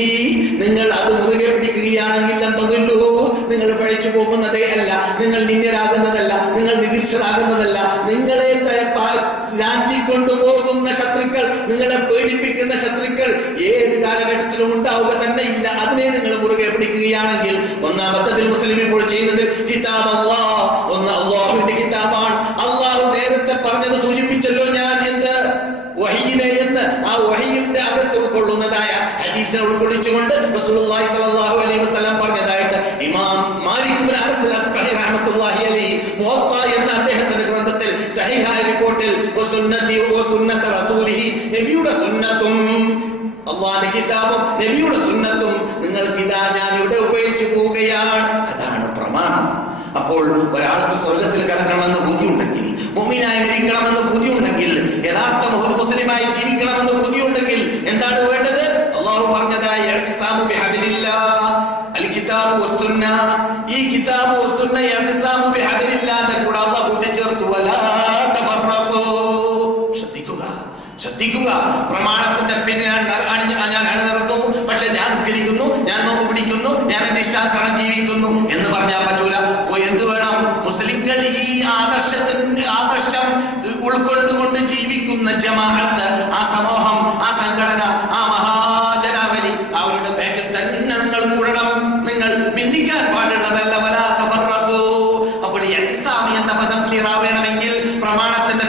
നിങ്ങൾ അത് മുറുകെ പിടിക്കുകയാണെങ്കിൽ എന്തല്ലോ നിങ്ങൾ പഴിച്ചു പോകുന്നതേ അല്ല, നിങ്ങൾ നിന്ദരാകുന്നതല്ല, നിങ്ങൾ നിരീക്ഷരാകുന്നതല്ല. നിങ്ങളെ കൊണ്ടുപോകുന്ന ശത്രുക്കൾ, നിങ്ങളെ പേടിപ്പിക്കുന്ന ശത്രുക്കൾ ഏത് കാലഘട്ടത്തിലും ഉണ്ടാവുക തന്നെ ഇല്ല. അതിനെ നിങ്ങൾ മുറുകെ പിടിക്കുകയാണെങ്കിൽ, ഒന്നാമത്തതിൽ മുസ്ലിം ഇപ്പോൾ ചെയ്യുന്നത് കിതാബ് അല്ലാഹ്, ഒന്ന് അല്ലാഹുവിന്റെ കിതാബാണ്. അല്ലാഹു നേരത്തെ പറഞ്ഞത് സൂചിപ്പിച്ചല്ലോ ഞാൻ, എന്ത് വഹീനെ എന്ന്. ആ വഹീന്റെ അകത്ത് ഉൾക്കൊള്ളുന്നതായ ഹദീസിനെ ഉൾക്കൊള്ളിച്ചുകൊണ്ട് റസൂലുള്ളാഹി സ്വല്ലല്ലാഹു അലൈഹി വസല്ലം പറഞ്ഞതായിട്ട് ഇമാം മാലിക് ഇബ്നു അനസ് അസ്ബഹി റഹ്മത്തുള്ളാഹി അലൈഹി മുവത്ത എന്ന അദ്ദേഹത്തിന്റെ ഗ്രന്ഥത്തിൽ സഹീഹായ റിപ്പോർട്ടിൽ സുന്നത്ത് റസൂലിഹി, നബിയുടെ സുന്നത്തും അല്ലാഹുവിന്റെ കിതാബും നബിയുടെ സുന്നത്തും നിങ്ങൾക്കിതാ ഞാൻ ഇവിടെ ഉപയോഗിച്ചു പോവുകയാണ്. അതാണ് പ്രമാണം. അപ്പോൾ ഒരാൾക്ക് സ്വർഗത്തിൽ കടക്കണമെന്ന് ബുദ്ധിയുണ്ടെങ്കിൽ, മുഅ്മിനായി മരിക്കണമെന്ന് ബുദ്ധിയുണ്ടെങ്കിൽ, യഥാർത്ഥ മുസ്ലിമായി ജീവിക്കണമെന്ന് ബുദ്ധിയുണ്ടെങ്കിൽ എന്താണ് വേണ്ടത്? അല്ലാഹു പറഞ്ഞതായ ഇഅ്തിസാമു ബിഹബ്ലില്ലാഹ്, അൽ കിതാബു വസ്സുന്ന. ഈ കിതാബു വസ്സുന്ന ഇഅ്തിസാമു ബിഹബ്ലില്ലാഹ് കൂടെ അല്ലാഹു കൂട്ടിച്ചേർത്തു. വലാ തഫറഖൂ, ശ്രദ്ധിക്കുക. പ്രമാണത്തിന്റെ പിന്നെ ഞാൻ അണിനിരത്തുന്നു, പക്ഷെ ഞാൻ സ്കരിക്കുന്നു, ഞാൻ നോക്ക് പിടിക്കുന്നു, ഞാൻ എന്റെ ഇഷ്ടാനുസരണം ജീവിക്കുന്നു എന്ന് പറഞ്ഞാൽ പറ്റൂല. എന്ത് വേണം? മുസ്ലിങ്ങൾ ഈ ആദർശം ഉൾക്കൊണ്ടുകൊണ്ട് ജീവിക്കുന്ന ജമാഅത്ത്, ആ സമൂഹം, ആ സംഘടന, ആ മഹാജനാവലി, അവരുടെ പേരിൽ തന്നെ നിങ്ങൾ കൂടണം. നിങ്ങൾ ഭിന്നിക്കാൻ പാടുള്ളതല്ല. വലാ തഫറഖൂ. അപ്പോൾ ഇസ്ലാമി എന്ന പദം ക്ലിയറാവണമെങ്കിൽ, പ്രമാണത്തിന്റെ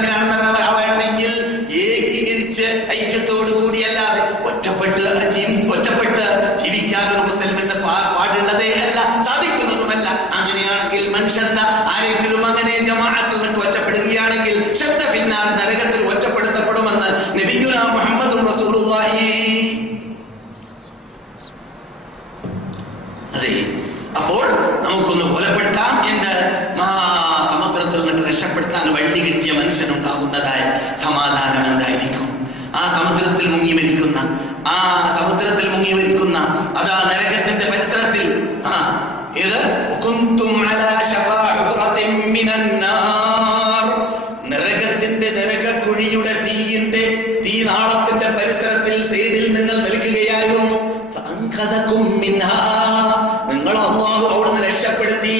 ആവണമെങ്കിൽ ഏകീകരിച്ച് ഐക്യത്തോടുകൂടിയല്ലാതെ ഒറ്റപ്പെട്ട് ജീവിക്കാൻ ഒരു മുസ്ലിമിന് പാടുള്ളതേ അല്ല, സാധിക്കുന്നതുമല്ല. അങ്ങനെയാണെങ്കിൽ മനുഷ്യന്റെ ആരെങ്കിലും അങ്ങനെ ജമാഅത്തിൽ നിന്നിട്ട് ഒറ്റപ്പെടുകയാണെങ്കിൽ ശബ്ദ പിന്നാൽ നരകത്തിൽ ഒറ്റപ്പെടുത്തപ്പെടുമെന്ന് നബിയുനാ മുഹമ്മദ് റസൂലുള്ളാഹി. അതെ, അപ്പോൾ നമുക്കൊന്ന് കൊലപ്പെടുത്താം എന്ന് സമുദ്രത്തിൽ നിന്നിട്ട് രക്ഷപ്പെടുത്താൻ വഴി കിട്ടിയ മനുഷ്യനുണ്ടാകുന്നതായ സമാധാനം എന്തായിരിക്കും? ആ സമുദ്രത്തിൽ മുങ്ങി മരിക്കുന്ന അതാ നരകത്തിന്റെ പരിസരത്തിൽ നരകത്തിന്റെ നരകക്കുഴിയുടെ തീനാളത്തിന്റെ പരിസരത്തിൽ സൈഡിൽ നിങ്ങൾ നിൽക്കുകയായിരുന്നു. നിങ്ങൾ അല്ലാഹു അവിടുന്ന് രക്ഷപ്പെടുത്തി.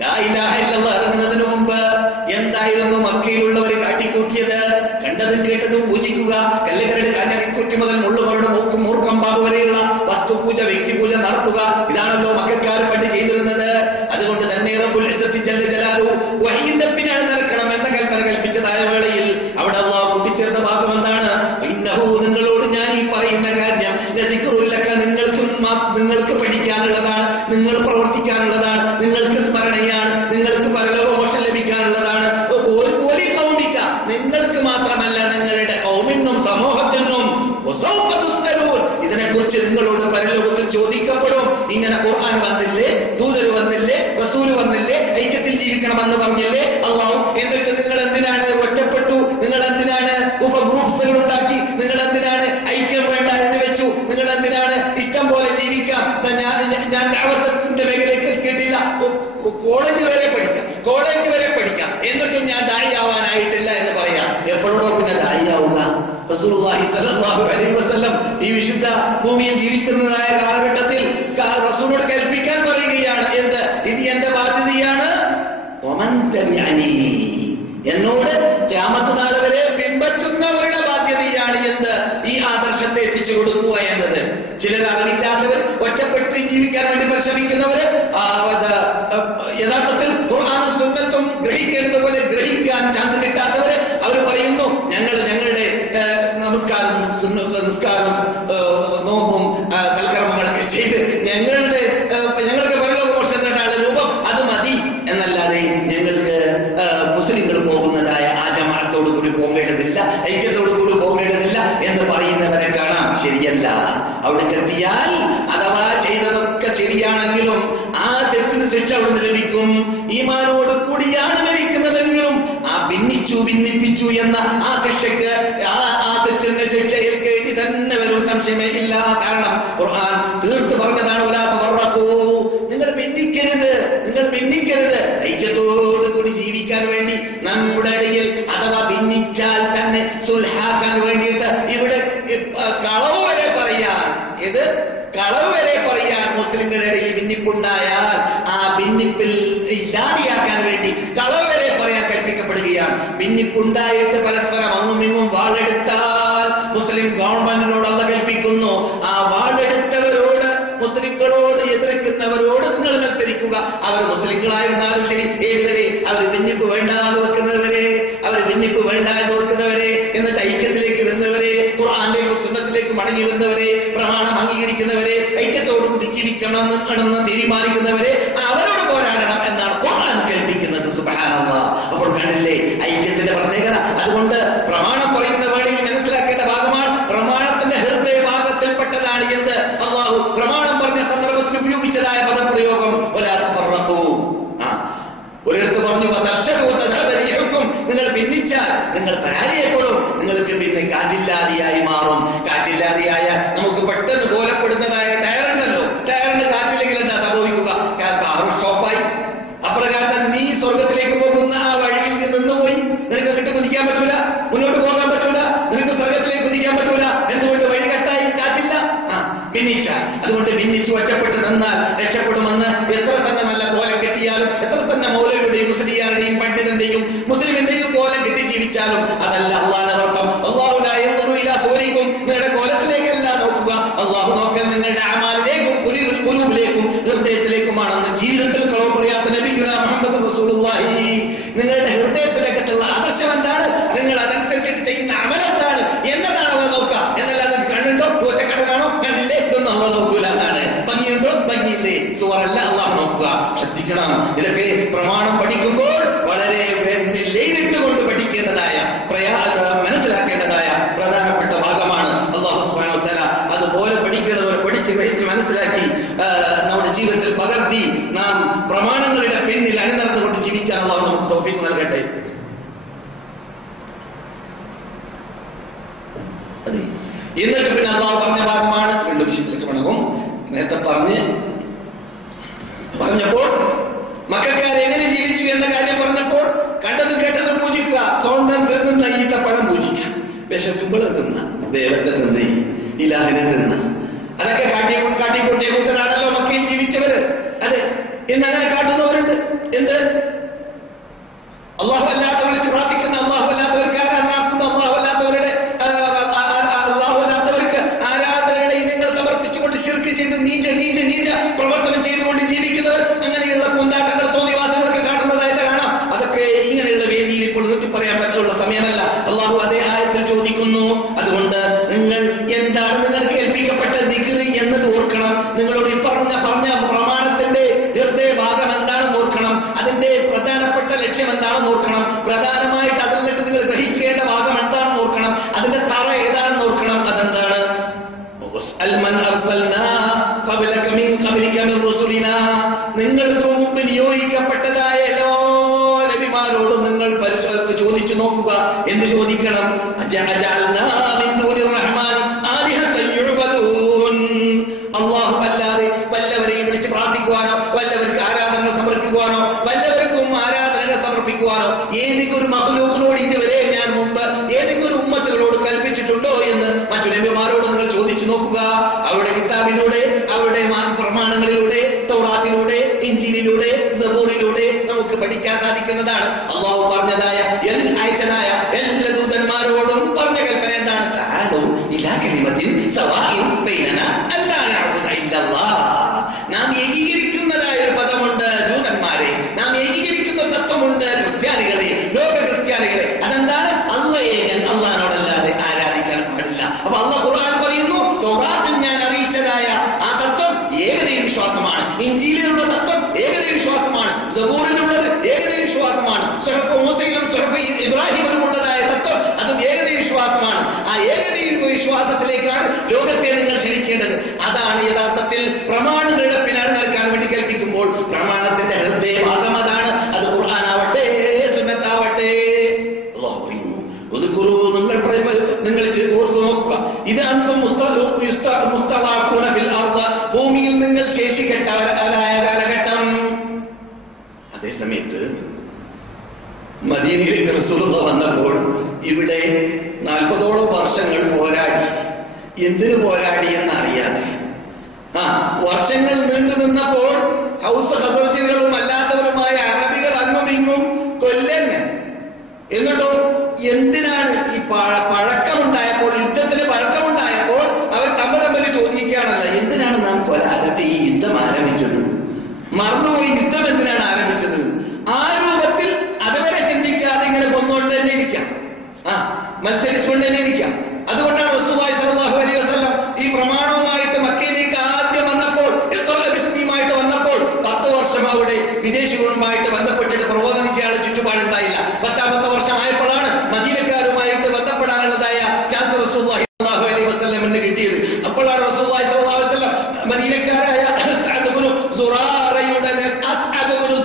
ലാ ഇലാഹ ഇല്ലല്ലാഹ് ഇറങ്ങുന്നതിന് മുമ്പ് എന്തായിരുന്നു മക്കയിലുള്ളവർ കാട്ടിക്കൂട്ടിയത്? കണ്ടതും കേട്ടതും പൂജിക്കുക, കല്ലുകരട് കാഞ്ഞിക്കുറ്റി മുതൽ മുള്ളുകളുടെ മൂർക്കമ്പാവ് വരെയുള്ള വസ്തുപൂജ, വ്യക്തിപൂജ നടത്തുക. ഇതാണല്ലോ മക്കക്കാർ പണ്ട് ചെയ്തിരുന്നത്. അതുകൊണ്ട് തന്നെ റബ്ബുൽ ഇസ്സത്തി ജല്ല ജലാലുഹു വഹീന്റെ പിന്നാലെ നടക്കണം എന്ന കൽപ്പന കൽപ്പിച്ചതായ വേളയിൽ അവിടെ അല്ലാഹു കൂട്ടിച്ചേർത്ത ഭാഗം എന്താണ്? ഇന്നഹു, നിങ്ങളോട് ഞാൻ ഈ പറയുന്ന കാര്യം ലദിക്റുല്ലക, നിങ്ങൾക്ക് പഠിക്കാനുള്ളതാണ്, നിങ്ങൾ പ്രവർത്തിക്കാനുള്ളതാണ്, നിങ്ങൾക്ക് സ്മരണയാണ്, നിങ്ങൾക്ക് പരലോകമോക്ഷം ലഭിക്കാനുള്ളതാണ്. ഒരു സൗണ്ടിക്ക ഇതിനെക്കുറിച്ച് നിങ്ങളോട് പരലോകത്തിൽ ചോദിക്കപ്പെടും. ഇങ്ങനെ ഖുർആൻ വന്നില്ലേ, ദൂതർ വന്നില്ലേ, റസൂല് വന്നില്ലേ, ഐക്യത്തിൽ ജീവിക്കണമെന്ന് പറഞ്ഞില്ലേ അല്ലാഹു, എന്നിട്ട് നിങ്ങൾ എന്തിനാണ് ഒറ്റപ്പെട്ടു, നിങ്ങൾ എന്തിനാണ് ഉപഗ്രൂപ്പ്സുകൾ ഉണ്ടാക്കി, നിങ്ങൾ എന്തിനാണ് ഐക്യം വേണ്ട എന്ന് വെച്ചു, നിങ്ങൾ എന്തിനാണ് ഇഷ്ടം പോലെ ജീവിക്കാം, ഞാൻ ദഅവത്തിന്റെ മേഖലയ്ക്ക് എത്തിയിട്ടില്ല, കോളേജ് വരെ പഠിക്കാം എന്നിട്ടും ഞാൻ ദാഇയാവാനായിട്ടില്ല എന്ന് പറയാം. എപ്പോഴോ പിന്നെ ദാഇയാവുക? റസൂലുള്ളാഹി സ്വല്ലല്ലാഹു അലൈഹി വസല്ലം ഈ വിശുദ്ധ ഭൂമിയിൽ ജീവിക്കുന്നതായ കാലഘട്ടത്തിൽ റസൂലോട് കൽപ്പിക്കാൻ പറയുകയാണ്, എന്ത്? ഇത് എന്റെ ബാധ്യതയാണ്, വമൻ തബിഅനി, എന്നോട് ഖിയാമത്ത് നാൾ വരെ പിൻപറ്റുന്നവരുടെ ബാധ്യതയാണ് എന്ത്? ഈ ആദർശത്തെ എത്തിച്ചു കൊടുക്കുക എന്നത്. ചിലർ അറിവില്ലാത്തവർ, ഒറ്റപ്പെട്ട് ജീവിക്കാൻ വേണ്ടി പരിശ്രമിക്കുന്നവര്, യഥാർത്ഥത്തിൽ ഖുർആനും സുന്നത്തും ഗ്രഹിക്കേണ്ടത് പോലെ ഗ്രഹിക്കാൻ ചാൻസ് കിട്ടാത്തവര്, അവർ പറയുന്നു ഞങ്ങളുടെ നമസ്കാരവും നോമ്പും സൽക്കർമ്മങ്ങളൊക്കെ ചെയ്ത് ഞങ്ങൾക്ക് പരലോകമോക്ഷം നേടാനുള്ള രൂപം അത് മതി എന്നല്ലാതെ ഞങ്ങൾക്ക് മുസ്ലിങ്ങൾ പോകുന്നതായ ആ ജമാഅത്തോടു കൂടി പോകേണ്ടതില്ല, ഐക്യത്തോടു കൂടി പോകേണ്ടതില്ല എന്ന് പറയുന്നവരെ കാണാം. ശരിയല്ല. അവിടേക്ക് എത്തിയാൽ അഥവാ ചെയ്തതൊക്കെ ശരിയാണെങ്കിലും ആ തെറ്റിന് ശിക്ഷ അവിടെ ലഭിക്കും. ഈമാനോട് കൂടിയാണ് മരിക്കുന്നതെങ്കിലും ആ ഭിന്നിപ്പിച്ചു എന്ന ആ ശിക്ഷയ്ക്ക്, ആ തെറ്റിന് ശിക്ഷ ഏൽക്കേണ്ടി തന്നെ വരും, സംശയമേ ഇല്ല. കാരണം ഖുർആൻ തീർത്ത് പറഞ്ഞതാണ്, വലാ തഫറഖൂ, നിങ്ങൾ ഭിന്നിക്കരുത്. ഐക്യത്തോട് കൂടി ജീവിക്കാൻ വേണ്ടി നമ്മുടെ ഇടയിൽ അഥവാ ഭിന്നിച്ചാൽ തന്നെ സുൽഹാക്കാൻ വേണ്ടിയിട്ട് ഇവിടെ കളവ് വരെ പറയാൻ മുസ്ലിങ്ങളുടെ ഇടയിൽ ഭിന്നിപ്പുണ്ടായാൽ ആ ഭിന്നിപ്പിൽ ഇല്ലാതെയാക്കാൻ വേണ്ടി കളവ് വരെ പറയാൻ കൽപ്പിക്കപ്പെടുകയാണ്. ഭിന്നിപ്പുണ്ടായിട്ട് പരസ്പരം അങ്ങും ഇങ്ങും വാളെടുത്താൽ മുസ്ലിം ഗവൺമെന്റിനോട് അല്ലാഹു കൽപ്പിക്കുന്നു, ആ വാളെടുത്തവരോട്, മുസ്ലിങ്ങളോട് എതിർക്കുന്നവരോട് നിങ്ങൾ മത്സരിക്കുക. അവർ മുസ്ലിങ്ങളായിരുന്നാലും ശരി, ഏതുവരെ അവർ ഭിന്നിപ്പ് വേണ്ട എന്ന് വെക്കുന്നവരെ, എന്നിട്ട് ഐക്യത്തിലേക്ക് വരുന്നവരെ, ഖുർആനിലേക്കും സുന്നത്തിലേക്കും മടങ്ങി വരുന്നവരെ, പ്രമാണം അംഗീകരിക്കുന്നവരെ, ഐക്യത്തോടുകൂടി ജീവിക്കണമെന്ന് തീരുമാനിക്കുന്നവരെ അവരോട് പോരാടണം എന്നാണ് ഖുർആൻ കൽപ്പിക്കുന്നത്. സുബ്ഹാനല്ലാഹ്. അപ്പോൾ കണ്ടില്ലേ ഐക്യത്തിന്റെ പ്രത്യേകത? അതുകൊണ്ട് പ്രമാണം പറയുന്ന വേളയിൽ മനസ്സിലാക്കേണ്ട ഭാഗമാണ്, പ്രമാണത്തിന്റെ ഹൃദയ ഭാഗത്തിൽപ്പെട്ടതാണ് എന്ത്? അല്ലാഹു പ്രമാണം പറഞ്ഞ സന്ദർഭത്തിൽ ഉപയോഗിച്ചതായ പദപ്രയോഗം വലാ തഫറഖൂ. ഒരിടത്ത് പറഞ്ഞു നിങ്ങൾ ഭിന്നിച്ചാൽ നിങ്ങൾ പരാജയപ്പെടും, നിങ്ങൾക്ക് പിന്നെ കാറ്റില്ലാതെയായി മാറും. കാറ്റില്ലാതെയായ നമുക്ക് പെട്ടെന്ന് കോലപ്പെടുന്നതായ ടയറുണ്ടല്ലോ, ടയറിന് കാറ്റില്ലെങ്കിൽ എന്താ സംഭവിക്കുക? കാറ് സ്റ്റോപ്പായി. അപ്രകാരം നീ സ്വർഗത്തിലേക്ക് പോകുന്ന ആ വഴിയിൽ നിന്നുപോയി, നിനക്ക് കുതിക്കാൻ പറ്റൂല, മുന്നോട്ട് പോകാൻ പറ്റൂല, നിനക്ക് സ്വർഗത്തിലേക്ക് കുതിക്കാൻ പറ്റൂല. എന്തുകൊണ്ട്? വഴി കട്ടായി, കാറ്റില്ല. ഭിന്നിച്ചാൽ, അതുകൊണ്ട് ഭിന്നിച്ചു ഒറ്റപ്പെട്ട് നിന്നാൽ രക്ഷപ്പെടുമെന്ന് എത്ര തന്നെ നല്ല കോലം കെട്ടിയാലും, എത്ര തന്നെ മൗലവിയുടെയും മുസ്ലിയാരുടെയും പണ്ഡിതന്റെയും മുസ്ലിമിന്റെയും കോലം കെട്ടി ജീവിച്ചാലും അതല്ല അള്ളാഹുവിന്റെ നോട്ടം. അല്ലാഹു ലാ യൻദുറു ഇലാ സുവരിക്കും, നിങ്ങളുടെ കോലത്തിലേക്കല്ല നോക്കുക, അള്ളാഹു നോക്കൽ നിങ്ങളുടെ അമാലിലേക്കും ഖുലൂബിലേക്കും ഹൃദയത്തിലേക്കുമാണെന്ന് ജീവിതത്തിൽ കളവ് പറയാത്ത നബിയുനാ മുഹമ്മദ് റസൂലുള്ളാഹി. നിങ്ങളുടെ ഹൃദയത്തിലേക്കുള്ള ആദർശം എന്താണ്, നിങ്ങൾ അതനുസരിച്ചിട്ട് ചെയ്യുന്ന അമലെന്താണ് എന്നതാണ് അവർ നോക്കുക. എന്നല്ലാതെ കണ്ണുണ്ടോ, ഒറ്റക്കണ്ണാണോ, കണ്ണില്ലേ, ഇതൊന്നും അള്ളാഹു നോക്കൂല. എന്നാണ് ഭംഗിയുണ്ടോ, ഭംഗിയില്ലേ, സുവറല്ല അള്ളാഹു നോക്കുക. ശ്രദ്ധിക്കണം. ഇതൊക്കെ പ്രമാണം പഠിക്കുമ്പോൾ വളരെ നേരിട്ടുകൊണ്ട് പഠിക്കേണ്ടതായ, മനസ്സിലാക്കേണ്ടതായ പ്രധാനപ്പെട്ട ഭാഗമാണ്. അല്ലാഹു സുബ്ഹാനഹു വ തആല അതുപോലെ പഠിക്കേണ്ടവർ പഠിച്ച് മനസ്സിലാക്കി നമ്മുടെ ജീവിതത്തിൽ പകർത്തി നാം പ്രമാണങ്ങളുടെ പിന്നിൽ അണിനിരന്നുകൊണ്ട് ജീവിക്കാൻ അല്ലാഹു നമുക്ക് തൗഫീഖ് നൽകട്ടെ. എന്നിട്ട് പിന്നെ അല്ലാഹു പറഞ്ഞ ഭാഗമാണ്, വീണ്ടും വിശുദ്ധിലേക്ക് മടങ്ങും. നേരത്തെ പറഞ്ഞപ്പോൾ മക്കൾക്കാർ എങ്ങനെ ജീവിച്ചു എന്ന കാര്യം പറഞ്ഞപ്പോൾ കണ്ടതും കേട്ടതും പൂജിക്കുക, സ്വന്തം തിന്നുന്ന ഈത്തപ്പഴം പൂജിക്കുക, വിശക്കുമ്പോൾ തിന്ന, ദൈവത്തെ തിന്ന്, ഇലാഹിനെ തിന്ന, അതൊക്കെ കാട്ടിക്കൂട്ടിയ കൂട്ടരാണല്ലോ മക്കയിൽ ജീവിച്ചവര്. അത് ഇന്നങ്ങനെ കാട്ടുന്നവരുണ്ട്. എന്ത്? അല്ലാഹു അല്ലാത്തവരെ വിളിച്ച് പ്രാർത്ഥിക്കുന്ന, അല്ലാഹു അല്ലാത്തവർക്ക് ആരാധനാക്കുന്ന, അല്ലാഹു അല്ലാത്തവർക്ക് ആരാധനയുടെ ഇനങ്ങൾ സമർപ്പിച്ചുകൊണ്ട് ശിർക്ക് ചെയ്ത് നീച പ്രവർത്തനം ചെയ്തുകൊണ്ട് ജീവിക്കുന്നവർ, അങ്ങനെയുള്ള പൂന്താട്ടങ്ങൾ, തോന്നിവാസങ്ങളൊക്കെ കാണുന്നതായിട്ട് കാണാം. അതൊക്കെ ഇങ്ങനെയുള്ള വേദിയിൽ ഇപ്പോൾ നിർത്തി പറയാൻ പറ്റുള്ള സമയമല്ല. അല്ലാഹു അതേ ആയത്തിൽ ചോദിക്കുന്നു. അതുകൊണ്ട് നിങ്ങൾ എന്താണ് നിങ്ങൾക്ക് ഏൽപ്പിക്കപ്പെട്ട ദിക്ർ എന്നത് ഓർക്കണം. നിങ്ങളോട് ഈ പറഞ്ഞ പ്രമാണത്തിന്റെ ഹൃദയ ഭാഗം എന്താണെന്ന് ഓർക്കണം. അതിന്റെ പ്രധാനപ്പെട്ട ലക്ഷ്യം എന്താണെന്ന് ഓർക്കണം. പ്രധാനമായിട്ട് അതിൽ നിന്നിട്ട് നിങ്ങൾ ഗ്രഹിക്കേണ്ട ഭാഗം എന്താണെന്ന് ഓർക്കണം. അതിന്റെ തറ ഏതാണെന്ന് ഓർക്കണം. അതെന്താണ്? അൽമൻ അർസൽനാ ഖബ്ലക മിൻ ഖബ്ലിക മിൻ റുസുലിനാ, നിങ്ങൾക്ക് മുമ്പ് നിയോഗിക്കപ്പെട്ടതായ എല്ലാ നബിമാരോടും നിങ്ങൾ ചോദിച്ചു നോക്കുക. എന്ന് ചോദിക്കണം. അജഅൽനാ മിൻ ദൂനിർ റഹ്മാൻ ആലിഹതൻ യുഅബദൂൻ, അല്ലാഹു അല്ലാതെ വല്ലവരെയും വിളിച്ച് പ്രാർത്ഥിക്കുവാനോ വല്ലവർക്ക് ആരാധനകൾ സമർപ്പിക്കുവാനോ വല്ലവർക്കും ആരാധനകൾ സമർപ്പിക്കുവാനോ ഏതെങ്കിലും ഒരു മഖ്ലൂഖിനോട് ഇതുവരെ ഞാൻ മുമ്പ് ഏതെങ്കിലും ഒരു ഉമ്മത്തുകളോട് കൽപ്പിച്ചിട്ടുണ്ടോ എന്ന് മറ്റു നബിമാരോട് നിങ്ങൾ ചോദിച്ചു നോക്കുക. അവരുടെ കിതാബിലൂടെ അവരുടെ പ്രമാണങ്ങളിലൂടെ തൗറാത്തിലൂടെ ഇൻജീലിലൂടെ സബൂറിലൂടെ നമുക്ക് പഠിക്കാൻ സാധിക്കുന്നതാണ്. അല്ലാഹു പറഞ്ഞതായ അയച്ചതായ എല്ലാ ദൂതന്മാരോടും പറഞ്ഞ കൽപ്പന എന്താണ്? തആലൂ ഇലാ കലിമത്തിൻ സവാഇൻ ബൈനനാ അല്ലാ നഅബുദ ഇല്ലല്ലാഹ്. നാം ഏകീകരിക്കുന്നതായ ഒരു പദമുണ്ട് ജൂതന്മാരെ, നാം ഏകീകരിക്കുന്ന തത്വമുണ്ട് ക്രിസ്ത്യാനികളെ, ലോക ക്രിസ്ത്യാനികളെ. അതെന്താണ്? അല്ലാഹനോടല്ലാതെ ആരാധിക്കാൻ പാടില്ല. അപ്പൊ അല്ലാഹു ഖുർആൻ പറയുന്നു, തൗറാത്തിൽ ഞാൻ അറിയിച്ചതായ ആ തത്വം ഏകദൈവ വിശ്വാസമാണ്, ഇൻജീലിലുള്ള തത്വം ഏകദൈവ വിശ്വാസമാണ്, സബൂറിലുള്ളത് ഏകദൈവ വിശ്വാസമാണ്, സുഹഫ് മൂസയിലും സുഹഫ് ഇബ്രാഹിമിലും ഉള്ളതായ തത്വം അതും ഏകദൈവ വിശ്വാസമാണ്. ആ ഏകദൈവ വിശ്വാസത്തിലേക്കാണ് ലോകത്തെ നിങ്ങൾ ക്ഷണിക്കേണ്ടത്. അതാണ് യഥാർത്ഥത്തിൽ പ്രമാണങ്ങളുടെ പിന്നാലെ നൽകാൻ വേണ്ടി കൽപ്പിക്കുമ്പോൾ പ്രമാണത്തിന്റെ ഹൃദയഭാഗം അതാണ്. അത് ഖുർആനാവട്ടെ സുന്നത്താവട്ടെ. അല്ലാഹു പറയുന്നു, നിങ്ങൾ ഓർത്തു നോക്കുക, ഇത് അന്തും മുസ്തളാഖൂന ഫിൽ അർദ്, ഭൂമിയിൽ നിങ്ങൾ ശേഷിക്കട്ടവരായ കാലഘട്ടം. അതേസമയത്ത് മദീനയിലേക്ക് റസൂലുള്ളാഹി വന്നപ്പോൾ ഇവിടെ 40ഓളം വർഷങ്ങൾ പോരാടി. എന്തിനു പോരാടി എന്നറിയാതെ വർഷങ്ങൾ നീണ്ടു നിന്നപ്പോൾ ഹൗസ് ഖസറജുകളും അല്ലാത്തവരുമായ അറബികൾ അങ്ങും ഇങ്ങും കൊല്ലന്നെ. എന്നിട്ടോ എന്തിനാണ് ഈ പഴക്കമുണ്ടായപ്പോൾ, യുദ്ധത്തിന് പഴക്കമുണ്ടായപ്പോൾ അവർ തമ്മിൽ ചോദിക്കുകയാണല്ലോ, എന്തിനാണ് നാം ഈ യുദ്ധം ആരംഭിച്ചത്? മറന്നുപോയി യുദ്ധം എന്തിനാണ് ആരംഭിച്ചത്? ആ രൂപത്തിൽ അതുവരെ ചിന്തിക്കാതെ ഇങ്ങനെ കൊന്നുകൊണ്ട് തന്നെ ഇരിക്കാം, മത്സരിച്ചുകൊണ്ട് തന്നെ ഇരിക്കാം. അതുകൊണ്ടാണ് റസൂലുള്ളാഹി സ്വല്ലല്ലാഹു അലൈഹി വസല്ലം ഈ പ്രമാണവുമായിട്ട് മക്കയിലേക്ക് ആദ്യം വന്നപ്പോൾ, ബിസ്മിയുമായിട്ട് വന്നപ്പോൾ 10 വർഷം അവിടെ വിദേശികളുമായിട്ട് ബന്ധപ്പെട്ടിട്ട് പ്രബോധനം ചെയ്യാനുള്ള ചുറ്റുപാടുണ്ടായില്ല. 10ാമത്തെ വർഷമായപ്പോഴാണ് മദീനക്കാരുമായിട്ട് ബന്ധപ്പെടാനുള്ളതായ ചാൻസ് റസൂലുള്ളാഹി സ്വല്ലല്ലാഹു അലൈഹി വസല്ലമിന് കിട്ടിയത്. അപ്പോഴാണ് റസൂലുള്ളാഹി സ്വല്ലല്ലാഹു അലൈഹി വസല്ലം മദീനക്കാരായ അസ്അദ് ഇബ്നു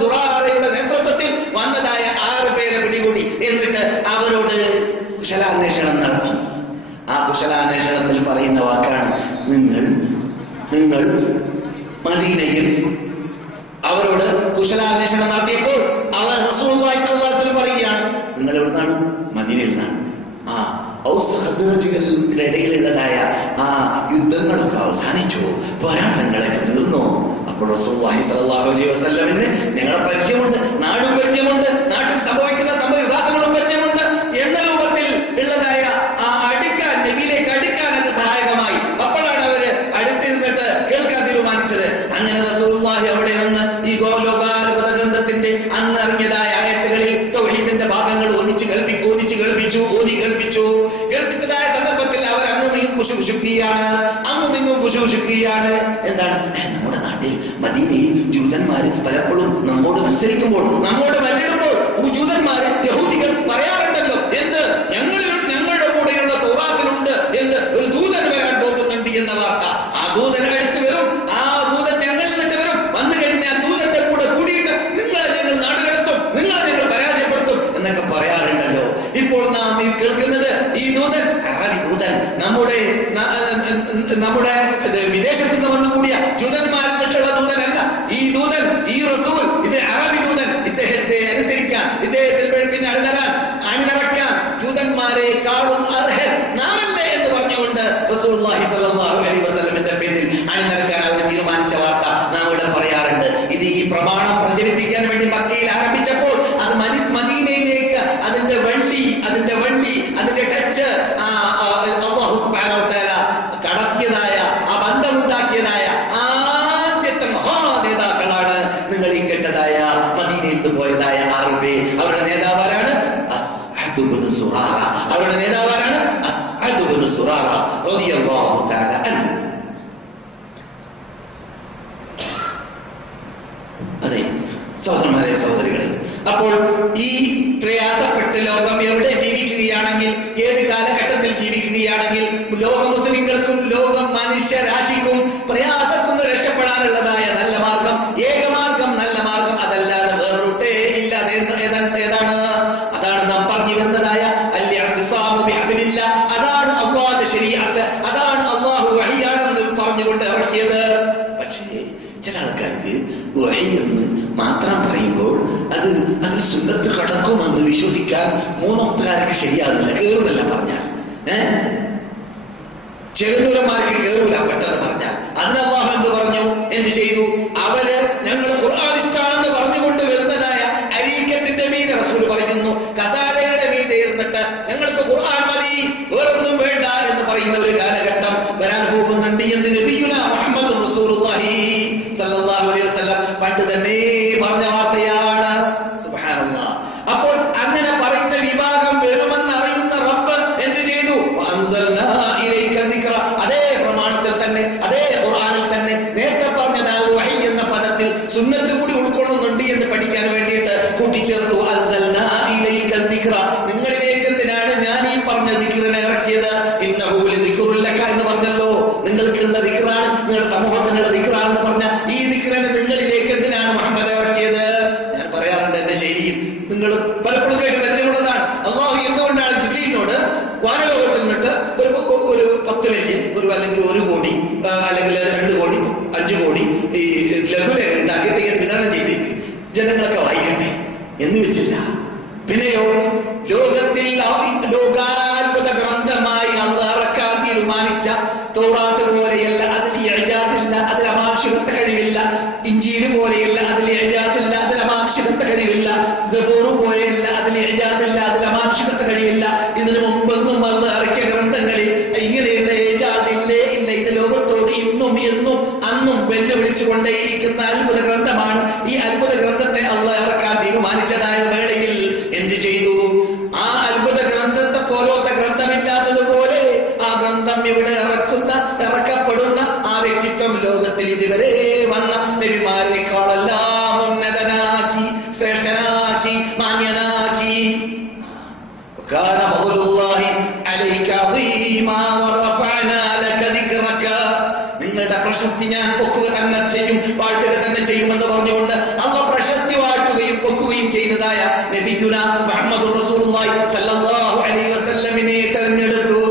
സുറാറയുടെ നേതൃത്വത്തിൽ വന്നതായ 6 പേരെ പിടികൂടി. എന്നിട്ട് അവരോട് കുശലാന്വേഷണം നടത്തി. ആ കുശലാന്വേഷണത്തിൽ പറയുന്ന വാക്കാണ്, നിങ്ങൾ മദീനയിൽ അവരോട് കുശലാന്വേഷണം നടത്തിയപ്പോൾ അവർ റസൂലുള്ളാഹി സ്വല്ലല്ലാഹു അലൈഹി വസല്ലം പറയുകയാണ്, നിങ്ങൾ എവിടുന്നാണ്? മദീനയിൽ നിന്നാണ്. ഔസ് ഖസറജുകളുടെ ഇടയിലുള്ളതായ ആ യുദ്ധങ്ങളൊക്കെ അവസാനിച്ചു, പോരാട്ടങ്ങളൊക്കെ തീർന്നു. അപ്പോൾ റസൂലുള്ളാഹി സ്വല്ലല്ലാഹു അലൈഹി വസല്ലമിന് ഞങ്ങളെ പരിചയമുണ്ട്, നാടും പരിചയമുണ്ട്, നാട്ടിൽ സംഭവിക്കുന്ന സംഭവവികാസങ്ങളും പരിചയമുണ്ട് എന്ന രൂപത്തിൽ ഉള്ളതായ ആ അടുക്കാൻ, നബിയിലേക്ക് അടുക്കാൻ അത് സഹായകമായി. അപ്പോഴാണ് അവര് അടുത്തിരുന്നിട്ട് കേൾക്കാൻ തീരുമാനിച്ചത്. അങ്ങനെ റസൂലുള്ളാഹി അവിടെ നിന്ന് ഈ ലോകാത്ഭുത ഗ്രന്ഥത്തിന്റെ അന്ന് ഇറങ്ങിയതായ ആയത്തുകളിൽ തൗഹീദിന്റെ ഭാഗങ്ങൾ ഒന്നിച്ച് കേൾപ്പിച്ചു. കേൾപ്പിച്ചതായ സന്ദർഭത്തിൽ അവർ അങ്ങും ഇങ്ങും കുശുകുശുക്കുകയാണ്. എന്താണ്? നമ്മുടെ നാട്ടിൽ മദീനയിൽ ജൂതന്മാര് പലപ്പോഴും നമ്മോട് മത്സരിക്കുമ്പോൾ, നമ്മോട് മല്ലിടുമ്പോൾ ജൂതന്മാര് യഹൂദികൾ പറയാറുണ്ടല്ലോ, എന്ത് ഞങ്ങളുടെ കൂടെയുള്ള തൗറാത്തിലുണ്ട് എന്ന് ഒരു ദൂതൻ വരാൻ പോകുന്നുണ്ട് എന്ന വാർത്ത. ആ ദൂതൻ അടുത്ത് വരും, ആ ദൂതൻ ഞങ്ങളിൽ നിന്നിട്ട് വരും. വന്നു കഴിഞ്ഞാൽ ദൂതന്റെ കൂടെ കൂടിയിട്ട് നിങ്ങളെ ഞങ്ങൾ നാടുകടത്തും, നിങ്ങളെ ഞങ്ങൾ പരാജയപ്പെടുത്തും എന്നൊക്കെ പറയാറുണ്ടല്ലോ. ഇപ്പോൾ നാം ഈ കേൾക്കുന്നത് ഈ ദൂതൻ അറബി ദൂതൻ, നമ്മുടെ വിദേശത്ത് നിന്ന് വന്നു കൂടിയ ജൂതന്മാരിൽ നിന്നുള്ള ദൂതനല്ല. ഈ ദൂതൻ, ഈ റസൂൽ, ഇത് അറബി ദൂതൻ. ഇദ്ദേഹത്തെ അനുസരിക്കാൻ, ഇദ്ദേഹത്തിൽ പിന്നെ അണിനിറക്കാൻ ജൂതന്മാരെക്കാളും അർഹൻ നാമല്ലേ എന്ന് പറഞ്ഞുകൊണ്ട് റസൂലുള്ളാഹി സ്വല്ലല്ലാഹു അലൈഹി വസല്ലമിന്റെ പേരിൽ അണിനിറക്കാൻ അവർ തീരുമാനിച്ച വാർത്ത നാം ഇവിടെ പറയാറുണ്ട്. ഇത് ഈ പ്രമാണം പ്രചരിപ്പിക്കാൻ വേണ്ടി മക്കയിൽ ആരംഭിച്ചപ്പോൾ അത് മദീനയിലേക്ക് അതിന്റെ വള്ളി, അതിന്റെ ടച്ച് അല്ലാഹു സുബ്ഹാനഹു വ തആല കടത്തിയതായ, ആ ബന്ധമുണ്ടാക്കിയതായ ആദ്യത്തെ മഹാനേതാക്കളാണ് നിങ്ങൾ ഈ കേട്ടതായ മദീനയിൽ പോയതായ 6 പേർ. അവരുടെ നേതാവാരാണ്? അസ്അദ് ഇബ്നു സുറാറ. അവരുടെ നേതാവാരാണ്? അസ്അദ് ഇബ്നു സുറാറ റളിയല്ലാഹു തആല അൻഹു. അതെ സഹോദരന്മാരെ, സഹോദരികളെ, അപ്പോൾ ഈ പ്രയാസപ്പെട്ട് ലോകം എവിടെ ജീവിക്കുകയാണെങ്കിൽ, ഏത് കാലഘട്ടത്തിൽ ജീവിക്കുകയാണെങ്കിൽ, ലോക മുസ്ലിങ്ങൾക്കും ലോകം മനുഷ്യരാശിക്കും പ്രയാസത്തിൽ നിന്ന് രക്ഷപ്പെടാനുള്ളതായ നല്ല മാർഗം, ഏകമാർഗം, നല്ല മാർഗം അതല്ലാതെ വേറൊട്ടേ ഇല്ല. ഏതാണ്? അതാണ് നാം പറഞ്ഞു വരുന്നതായ അൽ-ഇഅ്തിസാമു ബിഹബ്ലില്ലാഹ്. അതാണ് അല്ലാഹുവിന്റെ ശരീഅത്ത്, അതാണ് അല്ലാഹു വഹിയാണെന്ന് പറഞ്ഞുകൊണ്ട് ഇറക്കിയത്. പക്ഷേ ചില ആൾക്കാർക്ക് വഹി എന്ന് മാത്രം പറയുമ്പോൾ അതിൽ സുന്നത്ത് കടക്കുമെന്ന് വിശ്വസിക്കാൻ മൂന്നോത്തുകാർക്ക് ശരിയാകുന്നില്ല, കേറുന്നില്ല പറഞ്ഞാൽ. ചെറുദൂരന്മാർക്ക് കേറൂല പെട്ടെന്ന് പറഞ്ഞാൽ. അന്ന് അല്ലാഹു എന്ത് പറഞ്ഞു? എന്ത് ചെയ്തു? അവര് ഞങ്ങൾ ഖുർആനിസ്റ്റാണെന്ന് പറഞ്ഞുകൊണ്ട് വരുന്നതായ അരീക്കത്തിന്റെ മീതെ റസൂൽ പറയുന്നു, കസാലയുടെ മീതെ ഇരുന്നിട്ട് ഞങ്ങൾക്ക് ഖുർആൻ മതി, വേറൊന്നും വേണ്ട എന്ന് പറയുന്ന ഒരു കാലഘട്ടം വരാൻ പോകുന്നുണ്ട് എന്ന് നബിയുനാ മുഹമ്മദ് റസൂലുള്ളാഹി സ്വല്ലല്ലാഹു അലൈഹി വസല്ലം പണ്ട് തന്നെ പറഞ്ഞ വാർത്തയാണ്. സുബ്ഹാനല്ലാഹ്. അപ്പോൾ അങ്ങനെ പറയുന്ന വിഭാഗം വരുമെന്ന് അറിയുന്ന റബ്ബ് എന്ത് ചെയ്തു? വഅൻസൽനാ ഇലൈക ദിക്റ. അതേ പ്രമാണത്തിൽ തന്നെ, അതേ ഖുർആനിൽ തന്നെ നേരത്തെ പറഞ്ഞതായ വഹി എന്ന പദത്തിൽ സുന്നത്ത് കൂടി ഉൾക്കൊള്ളുന്നുണ്ട് എന്ന് പഠിക്കാൻ വേണ്ടിയിട്ട് കൂട്ടിച്ചേർത്തു. അൻസൽനാ ഇലൈക ദിക്റ. നിങ്ങളിലേക്ക് എന്തിനാണ് ഞാൻ ഈ പറഞ്ഞ ദിക്റിനെ ഇറക്കിയത്? ഇന്നഹു ലദിക്റുൽ ലക എന്ന് പറഞ്ഞല്ലോ, നിങ്ങൾക്കുള്ള ദിക്റാണ്, നിങ്ങളുടെ സമൂഹത്തിനുള്ള ദിക്റാണെന്ന് പറഞ്ഞ ഈ ദിക്റിനെ നിങ്ങളിലേക്ക് എന്തിനാണ് മുഹമ്മദ് ഇറക്കിയത്? ഞാൻ പറയാറുണ്ട് എന്റെ ശൈലിയിൽ, നിങ്ങൾ പലപ്പോഴും കേട്ട് പരിചയമുള്ളതാണ്. അല്ലാഹു എന്തുകൊണ്ടാണ് ജിബ്രീലിനോട് വാനലോകത്തിൽ നിന്നിട്ട് ഒരു 10 മില്യൺ, അല്ലെങ്കിൽ 1 കോടി, അല്ലെങ്കിൽ 2 കോടി, 5 കോടി ഈ ലഘുലേഖ ഉണ്ടാക്കിയിട്ട് ഇങ്ങനെ വിതരണം ചെയ്തേക്ക്, ജനങ്ങളൊക്കെ വായിക്കട്ടെ എന്ന് വെച്ചില്ല. പിന്നെയോ ലോകത്തിൽ ലോകാത്ഭുത ഗ്രന്ഥമായി അല്ലാഹു ഇറക്കാൻ തീരുമാനിച്ച തൗറാത്ത് പോലെയല്ല, അതിൽ ഇഅ്ജാസില്ല, അതിൽ അമാനുഷികത്വ കഴിവില്ല. ഇഞ്ചീല് പോലെയല്ല, അതിൽ ഇഅ്ജാസില്ല, അതിൽ അമാനുഷികത്വ കഴിവില്ല. സബൂർ പോലെയല്ല, അതിൽ ഇഅ്ജാസില്ല, അതിൽ അമാനുഷികത്വ കഴിവില്ല. ഇതിനു മുമ്പൊന്നും അല്ലാഹു ഇറക്കിയ ഗ്രന്ഥങ്ങളിൽ ഇങ്ങനെയുള്ള ഇഅ്ജാസില്ലേ ഇല്ല. ഇത് ലോകത്തോട് ഇന്നും എന്നും അന്നും വെല്ലുവിളിച്ചുകൊണ്ടേയിരിക്കുന്ന അത്ഭുത ഗ്രന്ഥമാണ്. ഈ അത്ഭുത ഗ്രന്ഥത്തെ അല്ലാഹു ഇറക്കാൻ തീരുമാനിച്ചതായ വേളയിൽ എന്ത് ചെയ്തു? ആ അത്ഭുത ഗ്രന്ഥത്തെ പോലത്തെ ഗ്രന്ഥമില്ലാത്തതുപോലെ ആ ഗ്രന്ഥം ഇവിടെ ഇറക്കപ്പെടുന്ന ആ വ്യക്തിത്വം ലോകത്തിൽ ഇതുവരെ വന്ന നബിമാരെക്കാളെല്ലാം ഉന്നതനാക്കി, ശ്രേഷ്ഠനാക്കി, മാന്യനാക്കി. കാന ഫദ്ലുല്ലാഹി അലൈക അദീമാ വറഫഅനാ ലക ദിക്റക. നിങ്ങളുടെ പ്രശസ്തി ഞാൻ പൊക്കുക തന്നെ ചെയ്യും, വാഴ്ത്തുക തന്നെ ചെയ്യുമെന്ന് പറഞ്ഞുകൊണ്ട് അല്ലാഹു പ്രശസ്തി വാഴ്ത്തുകയും പൊക്കുകയും ചെയ്യുന്നതായ നബിയുനാ മുഹമ്മദ് റസൂലുള്ളാഹി സ്വല്ലല്ലാഹു അലൈഹി വസല്ലമിനെ തെരഞ്ഞെടുത്തു.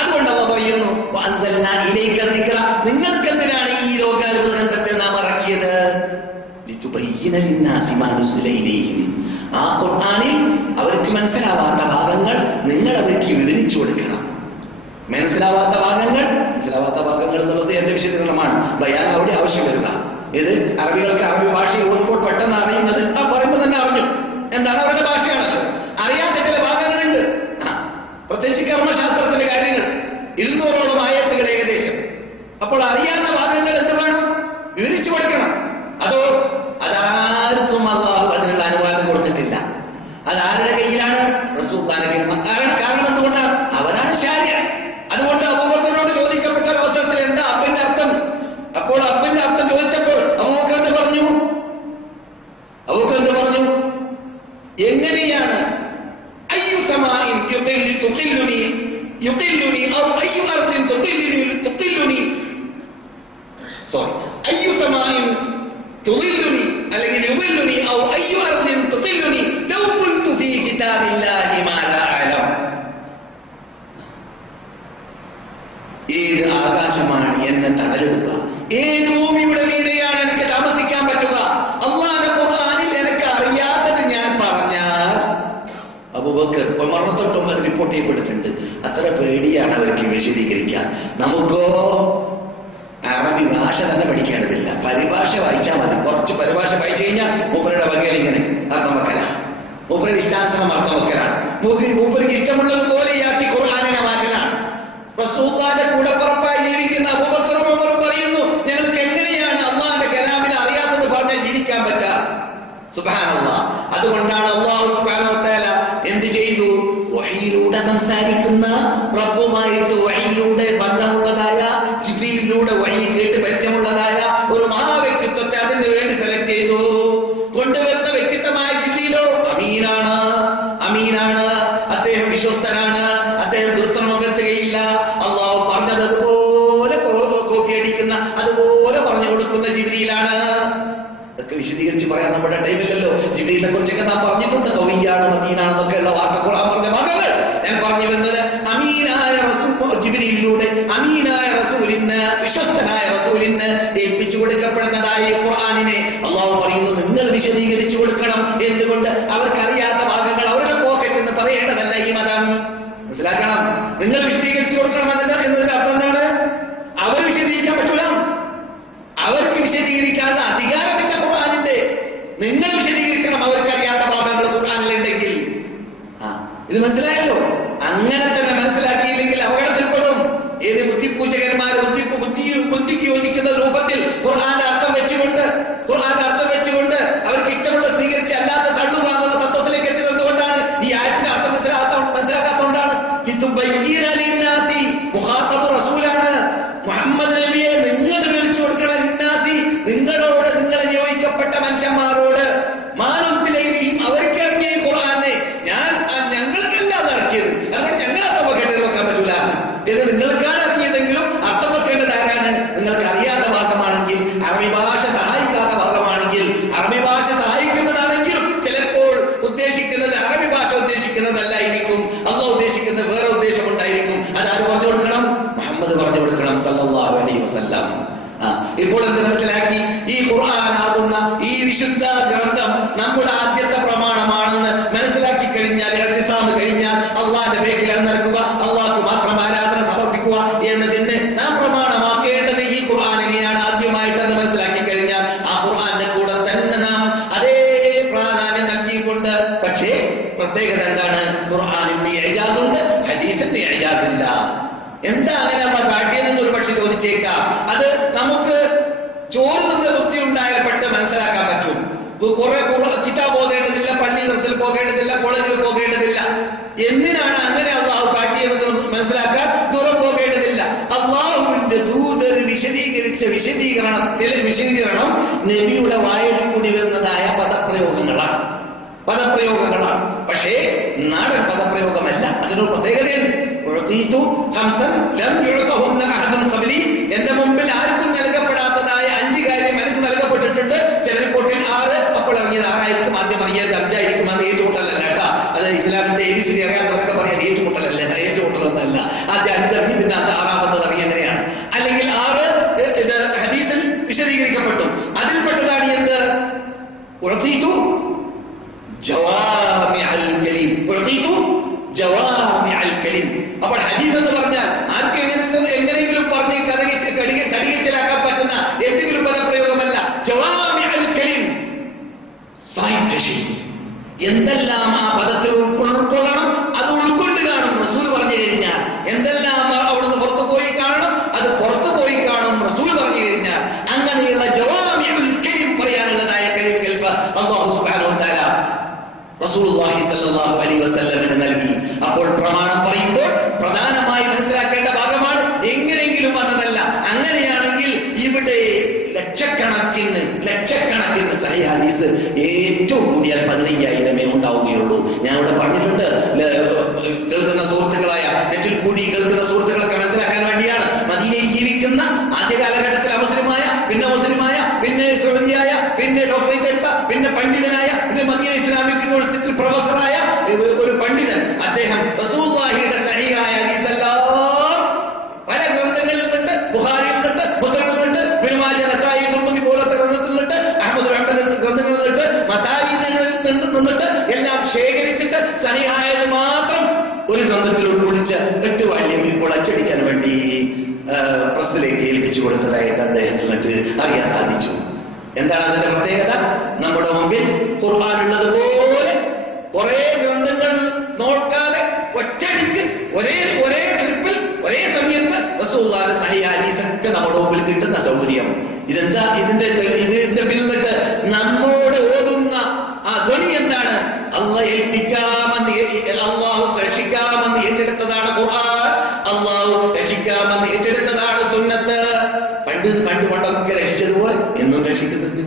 അതുകൊണ്ട് അല്ലാഹു പറയുന്നു, വഅൻസൽനാ ഇലൈക ദിക്റ. നിങ്ങൾക്കെന്തിനാണ് ഈ ലോകാത്ഭുത ഗ്രന്ഥത്തെ നാം ഇറക്കിയത്? ലിതുബയ്യിന ലിന്നാസി മാ നുസില ഇലൈഹിം. ആ ഖുർആനിൽ അവർക്ക് മനസ്സിലാവാത്ത ഭാഗങ്ങൾ നിങ്ങൾ അവർക്ക് വിവരിച്ചു കൊടുക്കണം. മനസ്സിലാവാത്ത ഭാഗങ്ങൾ എന്നുള്ളത് എന്റെ വിശദീകരണമാണ്. ബയാൻ അവിടെ ആവശ്യം വരിക. ഇത് അറബികൾക്ക് അറബി ഭാഷയിൽ ഓർപ്പോൾ പെട്ടെന്ന് അറിയുന്നത് ആ പറയുമ്പോൾ തന്നെ അറിഞ്ഞു എന്താണ് അവരുടെ ഭാഷയാണല്ലോ. അറിയാത്ത ചില ഭാഗങ്ങളുണ്ട്, പ്രത്യേകിച്ച് കർമ്മശാസ്ത്രത്തിന്റെ കാര്യങ്ങൾ 200ഓളം ആയത്തുകൾ ഏകദേശം. അപ്പോൾ അറിയാവുന്ന ഭാഗങ്ങൾ എന്ത് വേണം? വിവരിച്ചു കൊടുക്കണം. അതോ അതാർക്കും അല്ലാഹു അതിനുള്ള അനുവാദം കൊടുത്തിട്ടില്ല. അതാരുടെ കയ്യിലാണ്? റസൂലുള്ളാഹിയുടെ കയ്യിൽ. കാരണം എന്തുകൊണ്ടാണ്? അവരാണ് ശാരിയ. അതുകൊണ്ട് അബൂബക്കറിനോട് ചോദിക്കപ്പെട്ട അവസരത്തിൽ എന്താ അബ്ബിന്റെ അർത്ഥം? അപ്പോൾ അബ്ബിന്റെ അർത്ഥം ചോദിച്ചപ്പോൾ അബൂബക്കർ എന്ത് പറഞ്ഞു? എങ്ങനെയാണ് അയ്യു സമാഇൻ തുഖില്ലുനി ഔ അയ്യു അർദിൻ തുഖില്ലുനി അയ്യു സമാഇൻ തുഖില്ലുനി അല്ലെങ്കിൽ യുഖില്ലുനി ഔ അയ്യു അർദിൻ തുഖില്ലുനി ലൗ കുൻതു ഫീ കിതാബില്ലാഹി മാ ലാ അഅലം. ഏത് ആകാശമാണ് എന്നെ തടലിടുക? ഏത് ഭൂമിയുടെ മീതെയാണ് എനിക്ക് താമസിക്കാൻ പറ്റുക? അല്ലാഹുവിന്റെ ഖുർആനിൽ എനിക്ക് അറിയാത്തത് ഞാൻ പറഞ്ഞാൽ അബൂബക്കർ ഉമറിനൊട്ടും അത് റിപ്പോർട്ട് ചെയ്യപ്പെട്ടിട്ടുണ്ട്. അത്ര പേടിയാണ് അവർക്ക് വിശദീകരിക്കാൻ. നമുക്കോ അറബി ഭാഷ തന്നെ പഠിക്കേണ്ടതില്ല, പരിഭാഷ വായിച്ചാൽ മതി. കുറച്ച് പരിഭാഷ വായിച്ചു കഴിഞ്ഞാൽ മൂപ്പരുടെ വകയിൽ ഇങ്ങനെ അർത്ഥം വെക്കലാണ്, മൂപ്പരുടെ ഇഷ്ടാനുസരണം അർത്ഥം വെക്കലാണ്, മൂപ്പർക്ക് ഇഷ്ടമുള്ളതുപോലെ ഈ ഖുർആനിനെ മാറ്റലാണ്. റസൂലുള്ളാഹിന്റെ കൂടപ്പുറപ്പായി ജീവിക്കുന്ന അബൂബക്കറും ഉമറും പറയുന്നു, ഞങ്ങൾക്ക് എങ്ങനെയാണ് അല്ലാഹുവിന്റെ കലാമിൽ അറിയാത്തത് പറഞ്ഞാൽ ജീവിക്കാൻ പറ്റുക? സുബ്ഹാനല്ലാഹ്. അതുകൊണ്ടാണ് അല്ലാഹു സുബ്ഹാനഹു വ തആല എന്ത് ചെയ്തു? വഹയിലൂടെ സംസാരിക്കുന്ന റബ്ബുമായിട്ട് വഹയിലൂടെ ബന്ധമുള്ളതായ, ജിബ്രീലിലൂടെ വഹി കേട്ട് പരിചയമുള്ളതായ ഒരു മഹാവ്യക്തിത്വത്തെ അതിന് വേണ്ടി സെലക്ട് ചെയ്തു. കൊണ്ടുവരുന്ന വ്യക്തിത്വം കൊടുക്കുന്ന ജിബ്രീലാണ്. അതൊക്കെ വിശദീകരിച്ച് പറയാൻ നമ്മുടെ ടൈമില്ലല്ലോ. ജിബ്രീലിനെ കുറിച്ചൊക്കെ നാം പറഞ്ഞിട്ടുണ്ട്. കവിയാണ്, മദീനാണെന്നൊക്കെയുള്ള വാർത്ത ഖുർആൻ പറഞ്ഞ വാക്കുകൾ. ഞാൻ പറഞ്ഞു വരുന്നത് അമീനായ റസൂൽ ജിബ്രീലിലൂടെ അമീനായ റസൂലിന്, വിശ്വസ്തനായ റസൂലിന് ഏൽപ്പിച്ചു കൊടുക്കപ്പെടുന്നതായ ഖുർആനിനെ അള്ളാഹു പറയുന്നു നിങ്ങൾ വിശദീകരിച്ചു കൊടുക്കണം. എന്തുകൊണ്ട്? അവർക്കറിയാത്ത ഭാഗങ്ങൾ അവരുടെ പോക്കറ്റിൽ നിന്ന് പറയേണ്ടതല്ല ഈ മതം. മനസ്സിലാക്കണം. നിങ്ങൾ വിശദീകരിച്ചു കൊടുക്കണം എന്നതിന്റെ അർത്ഥം എന്താണ്? അവർ വിശദീകരിക്കാൻ പറ്റൂല. അവർക്ക് വിശദീകരിക്കാനുള്ള അധികാരമില്ല ഖുർആനിന്റെ. നിങ്ങൾ വിശദീകരിക്കണം അവർക്കറിയാത്ത ഭാഗങ്ങൾ ഖുർആനിലുണ്ടെങ്കിൽ. ഇത് മനസ്സിലായല്ലോ. അങ്ങനെ തന്നെ മനസ്സിലാക്കിയില്ലെങ്കിൽ അപകടത്തിൽപ്പെടും. ഏത് ബുദ്ധിപൂജകന്മാർ ബുദ്ധിക്ക് യോജിക്കുന്ന രൂപത്തിൽ ഖുർആന്റെ അർത്ഥം വെച്ചുകൊണ്ട് അവർക്ക് ഇഷ്ടമുള്ള സ്വീകരിച്ച് അല്ലാത്ത തള്ളുക എന്നുള്ള തത്വത്തിലേക്ക് എത്തുന്നതുകൊണ്ടാണ് ഈ ആയത്തിന്റെ അർത്ഥം മനസ്സിലാക്കാത്തതുകൊണ്ടാണ്. റസൂലാണ് മുഹമ്മദ് നബിയെ നിങ്ങൾ വിളിച്ചു കൊടുക്കണം. ലിന്നാസി, നിങ്ങളോട്, നിങ്ങളെ നിയോഗിക്കപ്പെട്ട മനുഷ്യന്മാരോട്, മാനവത്തിലേക്കും അവർക്ക് ഇറങ്ങിയ ഖുർആനെ ഞങ്ങൾക്കല്ലാതെ ഇറക്കിയത്. അതുകൊണ്ട് ഞങ്ങൾ അർത്ഥം വെക്കേണ്ടത് വെക്കാൻ പറ്റൂല. ഇത് നിങ്ങൾക്കാണ് ഇറങ്ങിയതെങ്കിലും അർത്ഥം വെക്കേണ്ടത് ആരാണ്? നിങ്ങൾക്ക് അറിയാത്ത ഭാഗമാണെങ്കിൽ, അറബി ഭാഷ സഹായിക്കാത്ത ഭാഗമാണെങ്കിൽ, അറബി ഭാഷ സഹായിക്കുന്നതാണെങ്കിലും ചിലപ്പോൾ ഉദ്ദേശിക്കുന്നത് അറബി ഭാഷ ഉദ്ദേശിക്കുന്നതല്ലായിരിക്കും. അള്ളാഹ് ഉദ്ദേശിക്കുന്നത് വേറെ ഉദ്ദേശമുണ്ടായിരിക്കും. അതാര് പറഞ്ഞു കൊടുക്കണം? മുഹമ്മദ് പറഞ്ഞു കൊടുക്കണം സല്ലല്ലാഹു അലൈഹി വസല്ലം. ഇപ്പോൾ എന്ത് മനസ്സിലാക്കി? ഈ ഖുർആനാകുന്ന ഈ വിശുദ്ധ ഗ്രന്ഥം നമ്മുടെ ആദ്യത്തെ പ്രമാണമാണെന്ന് മനസ്സിലാക്കി കഴിഞ്ഞാൽ, ഇഹ്തിസാമ് കഴിഞ്ഞാൽ, അള്ളാന്റെ പേരിൽ നൽകുക, അള്ളാഹ്ക്ക് മാത്രം ആരാധന സമർപ്പിക്കുക എന്നതിന് നാം പ്രമാണമാക്കേണ്ടത് ഈ ഖുർആനിനെയാണ് ആദ്യമായിട്ടെന്ന് മനസ്സിലാക്കി കഴിഞ്ഞാൽ ആ ഖുർആന്റെ കൂടെ തന്നെ നാം അതേ പ്രാധാന്യം നൽകിക്കൊണ്ട്. പക്ഷേ പ്രത്യേകത എന്താണ്? ഖുർആനിന് ഇഅ്ജാസുണ്ട്, ഹദീസിന് ഇഅ്ജാസില്ല. എന്താ അങ്ങനെ നമ്മൾ കാട്ടിയതെന്ന് ഒരു പക്ഷെ ചോദിച്ചേക്കാം. അത് നമുക്ക് ചോറ് നിന്ന് ബുദ്ധി ഉണ്ടായാൽ പെട്ടെന്ന് മനസ്സിലാക്കാൻ പറ്റും. കുറെ കിതാബ് പോകേണ്ടതില്ല, പള്ളി ദർസിൽ പോകേണ്ടതില്ല, കോളേജിൽ പോകേണ്ടതില്ല. എന്തിനാണ് അങ്ങനെ അള്ളാഹു കാട്ടിയതെന്ന് മനസ്സിലാക്കാൻ ദൂരം പോകേണ്ടതില്ല. അള്ളാഹുവിന്റെ ദൂതർ വിശദീകരിച്ച വിശദീകരണം നബിയുടെ വായിൽ കൂടി വരുന്നതായ പദപ്രയോഗങ്ങളാണ്. പക്ഷേ നാടൻ പദപ്രയോഗമല്ല. അതിനൊരു പ്രത്യേകതയുണ്ട്. എന്റെ മുമ്പിൽ ആർക്കും നൽകപ്പെടാത്തതായ 5 കാര്യം എനിക്ക് നൽകപ്പെട്ടിട്ടുണ്ട്. ചില റിപ്പോർട്ടിൽ 6, അപ്പോൾ ഇറങ്ങിയത് 6 ആയിരിക്കും. ആദ്യം അറിയാൻ 5 ആയിരിക്കും. അത് ഏറ്റുകൂട്ടലല്ല കേട്ടാ. അത് ഇസ്ലാമിന്റെ ABC അറിയാത്തവരൊക്കെ പറയാൻ ഏറ്റുകൂട്ടലല്ല, ഏറ്റുകൂട്ടലൊന്നല്ല. ആദ്യം 5 അറിഞ്ഞ് പിന്നെ അത് 6ാമത്തത് അറിയുന്നതിനെയാണ്. അല്ലെങ്കിൽ 6 ഇത് ഹദീസിൽ വിശദീകരിക്കപ്പെട്ടു. അതിൽപ്പെട്ടതാണ് എന്ത്? അപ്പോൾ ഹദീസ് എന്ന് പറഞ്ഞാൽ ആർക്കും എങ്ങനെയെങ്കിലും പറഞ്ഞ് കടികച്ചിലാക്കാൻ പറ്റുന്ന എന്തെങ്കിലും പദപ്രയോഗമല്ല. ജവാമിഉൽ കലിം, എന്തെല്ലാം ആ പദത്തിൽ ഉൾക്കൊള്ളണം അത് ഉൾക്കൊണ്ട് കാണും. റസൂൽ പറഞ്ഞു കഴിഞ്ഞാൽ എന്തെല്ലാം അവിടുന്ന് പുറത്തു പോയി കാണണം അത് പുറത്തു പോയി കാണും. റസൂൽ പറഞ്ഞു കഴിഞ്ഞാൽ അങ്ങനെയുള്ള ജവാമിഉൽ കലിം പറയാനുള്ളതായ കലിമകൾക്ക് അല്ലാഹു സുബ്ഹാനഹു വ തആല റസൂലുള്ളാഹി സ്വല്ലല്ലാഹു അലൈഹി വസല്ലമിന് നൽകി. അപ്പോൾ പ്രമാണം പറയുമ്പോൾ പ്രധാനമായി മനസ്സിലാക്കേണ്ട ഭാഗമാണ് എങ്ങനെയെങ്കിലും വന്നതല്ല. അങ്ങനെയാണെങ്കിൽ ഇവിടെ ലക്ഷക്കണക്കിന് സഹീഹ് ഹദീസ് ഏറ്റവും കൂടിയാൽ 15,000 ഉണ്ടാവുകയുള്ളൂ. ഞാൻ ഇവിടെ പറഞ്ഞിട്ടുണ്ട്. കേൾക്കുന്ന സുഹൃത്തുക്കളായ നെറ്റിൽ കൂടി കേൾക്കുന്ന സുഹൃത്തുക്കളൊക്കെ മനസ്സിലാക്കാൻ വേണ്ടിയാണ്. മദീനയിൽ ജീവിക്കുന്ന ആദ്യ കാലഘട്ടത്തിൽ അമുസ്ലിമായ, പിന്നെ സുഹൃത്തിയായ, പിന്നെ ഡോക്ടറേറ്റ് എടുത്ത, പിന്നെ പണ്ഡിതനായ, പിന്നെ മദീന ഇസ്ലാമിക് യൂണിവേഴ്സിറ്റി പ്രൊഫസറായ ഒരു പണ്ഡിതൻ. അദ്ദേഹം റസൂലുള്ളാഹിയുടെ സഹീഹായ ഹദീസെല്ലാം പല ഗ്രന്ഥങ്ങളിലുണ്ട്. ബുഖാരിയിലുണ്ട്, മുസ്ലിമിലുണ്ട്, ഇബ്നു മാജ, നസായി, തുർമുദി പോലത്തെ ഗ്രന്ഥത്തിലുണ്ട്, അഹ്മദ് ഹംബൽ ഗ്രന്ഥങ്ങളിലുണ്ട്, മസാലികളിൽ നിന്നിട്ട് എല്ലാം ശേഖരിച്ചിട്ട് സഹീഹായത് മാത്രം ഒരു ഗ്രന്ഥത്തിൽ ഉൾക്കൊള്ളിച്ച് 8 വാല്യം ഇപ്പോൾ അച്ചടിക്കാൻ വേണ്ടി പ്രസിലേക്ക് ഏൽപ്പിച്ചു കൊടുത്തതായിട്ട് അദ്ദേഹത്തിന് അറിയാൻ സാധിച്ചു. എന്താണ് അതിന്റെ പ്രത്യേകത? നമ്മുടെ മുമ്പിൽ ഖുർആനുള്ളതുപോലെ കുറെ ഗ്രന്ഥങ്ങൾ നോക്കാതെ ഒറ്റടിക്ക് ഒരേ ട്രിപ്പിൽ ഒരേ സമയത്ത് റസൂലുള്ളാഹിയുടെ സഹീഹ് ഹദീസൊക്കെ നമ്മുടെ മുമ്പിൽ കിട്ടുന്ന സൗകര്യം. ഇതെന്താ? ഇതിന്റെ പിന്നിലിട്ട് നമ്മോട് ഓതുന്ന ആ ധ്വനി എന്താണ്? അള്ളാഹു രക്ഷിക്കാമെന്ന് ഏറ്റെടുത്തതാണ് ഖുർആൻ. അള്ളാഹു രക്ഷിക്കാമെന്ന് ഏറ്റെടുത്തതാണ് സുന്നത്ത്. പണ്ടൊക്കെ രക്ഷിച്ചതുപോലെ എന്നും രക്ഷിക്കുന്നുണ്ട്.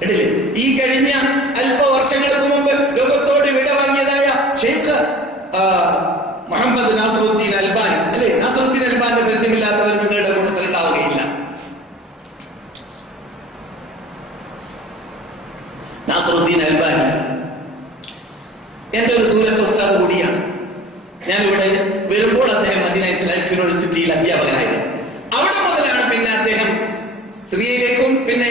കണ്ടില്ലേ? ഈ കഴിഞ്ഞ അല്പവർഷങ്ങൾക്ക് മുമ്പ് ലോകത്തോട് വിട വാങ്ങിയതായ ഷെയ്ഖ് മുഹമ്മദ് നാസറുദ്ദീൻ അൽബാനി, അല്ലെ? നാസറുദ്ദീൻ അൽബാന്റെ പരിചയമില്ലാത്തവർ നിങ്ങളുടെ കൂട്ടത്തിൽ ഉണ്ടാവുകയില്ല. എന്റെ ഒരു ദൂരത്തെ ഉസ്താദ് കൂടിയാണ്. ഞാനിവിടെ വരുമ്പോൾ അദ്ദേഹം മദീന ഇസ്ലാമിക് യൂണിവേഴ്സിറ്റിയിൽ അധ്യാപകനായിരുന്നു. അവിടെ മുതലാണ് പിന്നെ അദ്ദേഹം സിറിയയിലേക്കും പിന്നെ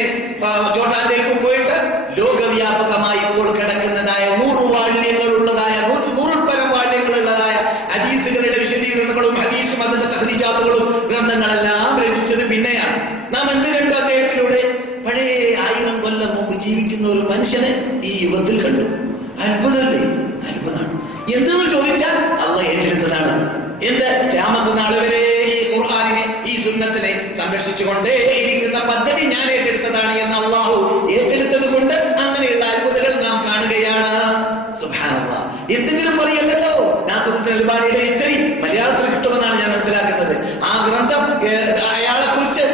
ജോർഡാനിലേക്കും പോയിട്ട് ലോകവ്യാപകമായി ഇപ്പോൾ കിടക്കുന്നതായ 100 വാള്യങ്ങളുള്ളതായ 100 പരം വാള്യങ്ങളുള്ളതായ ഹദീസുകളുടെ വിശദീകരണങ്ങളും ഹദീസും അതിന്റെ തഹ്രീജാത്തുകളും ഗ്രന്ഥങ്ങളെല്ലാം രചിച്ചത് പിന്നെയാണ്. നാം എന്ത് കണ്ടു? അദ്ദേഹത്തിലൂടെ പഴയ 1000 കൊല്ലം മുമ്പ് ജീവിക്കുന്ന ഒരു മനുഷ്യനെ ഈ യുഗത്തിൽ കണ്ടു. അത്ഭുതമല്ലേ? അത്ഭുതമാണ്. എന്തെന്ന് ചോദിച്ചാൽ അള്ളാഹ് ഏറ്റെടുത്തതാണ്. എന്ത്? ഖിയാമത്ത് നാൾ വരെ ഈ ഖുർആനിനെ ഈ സുന്നത്തിനെ സംരക്ഷിച്ചുകൊണ്ടേ ഇരിക്കുന്ന പദ്ധതി ഞാൻ ഏറ്റെടുത്തതാണ് എന്ന് അള്ളാഹു ഏറ്റെടുത്തത് കൊണ്ട് അങ്ങനെയുള്ള അത്ഭുതങ്ങൾ നാം കാണുകയാണ്. സുബ്ഹാനല്ലാഹ്. എന്തെങ്കിലും പറയല്ലോ. നാസറുദ്ദീൻ അൽബാനിയുടെ ഹിസ്റ്ററി മലയാളത്തിൽ കിട്ടുമെന്നാണ് ഞാൻ മനസ്സിലാക്കുന്നത്. ആ ഗ്രന്ഥം അയാളെ കുറിച്ച്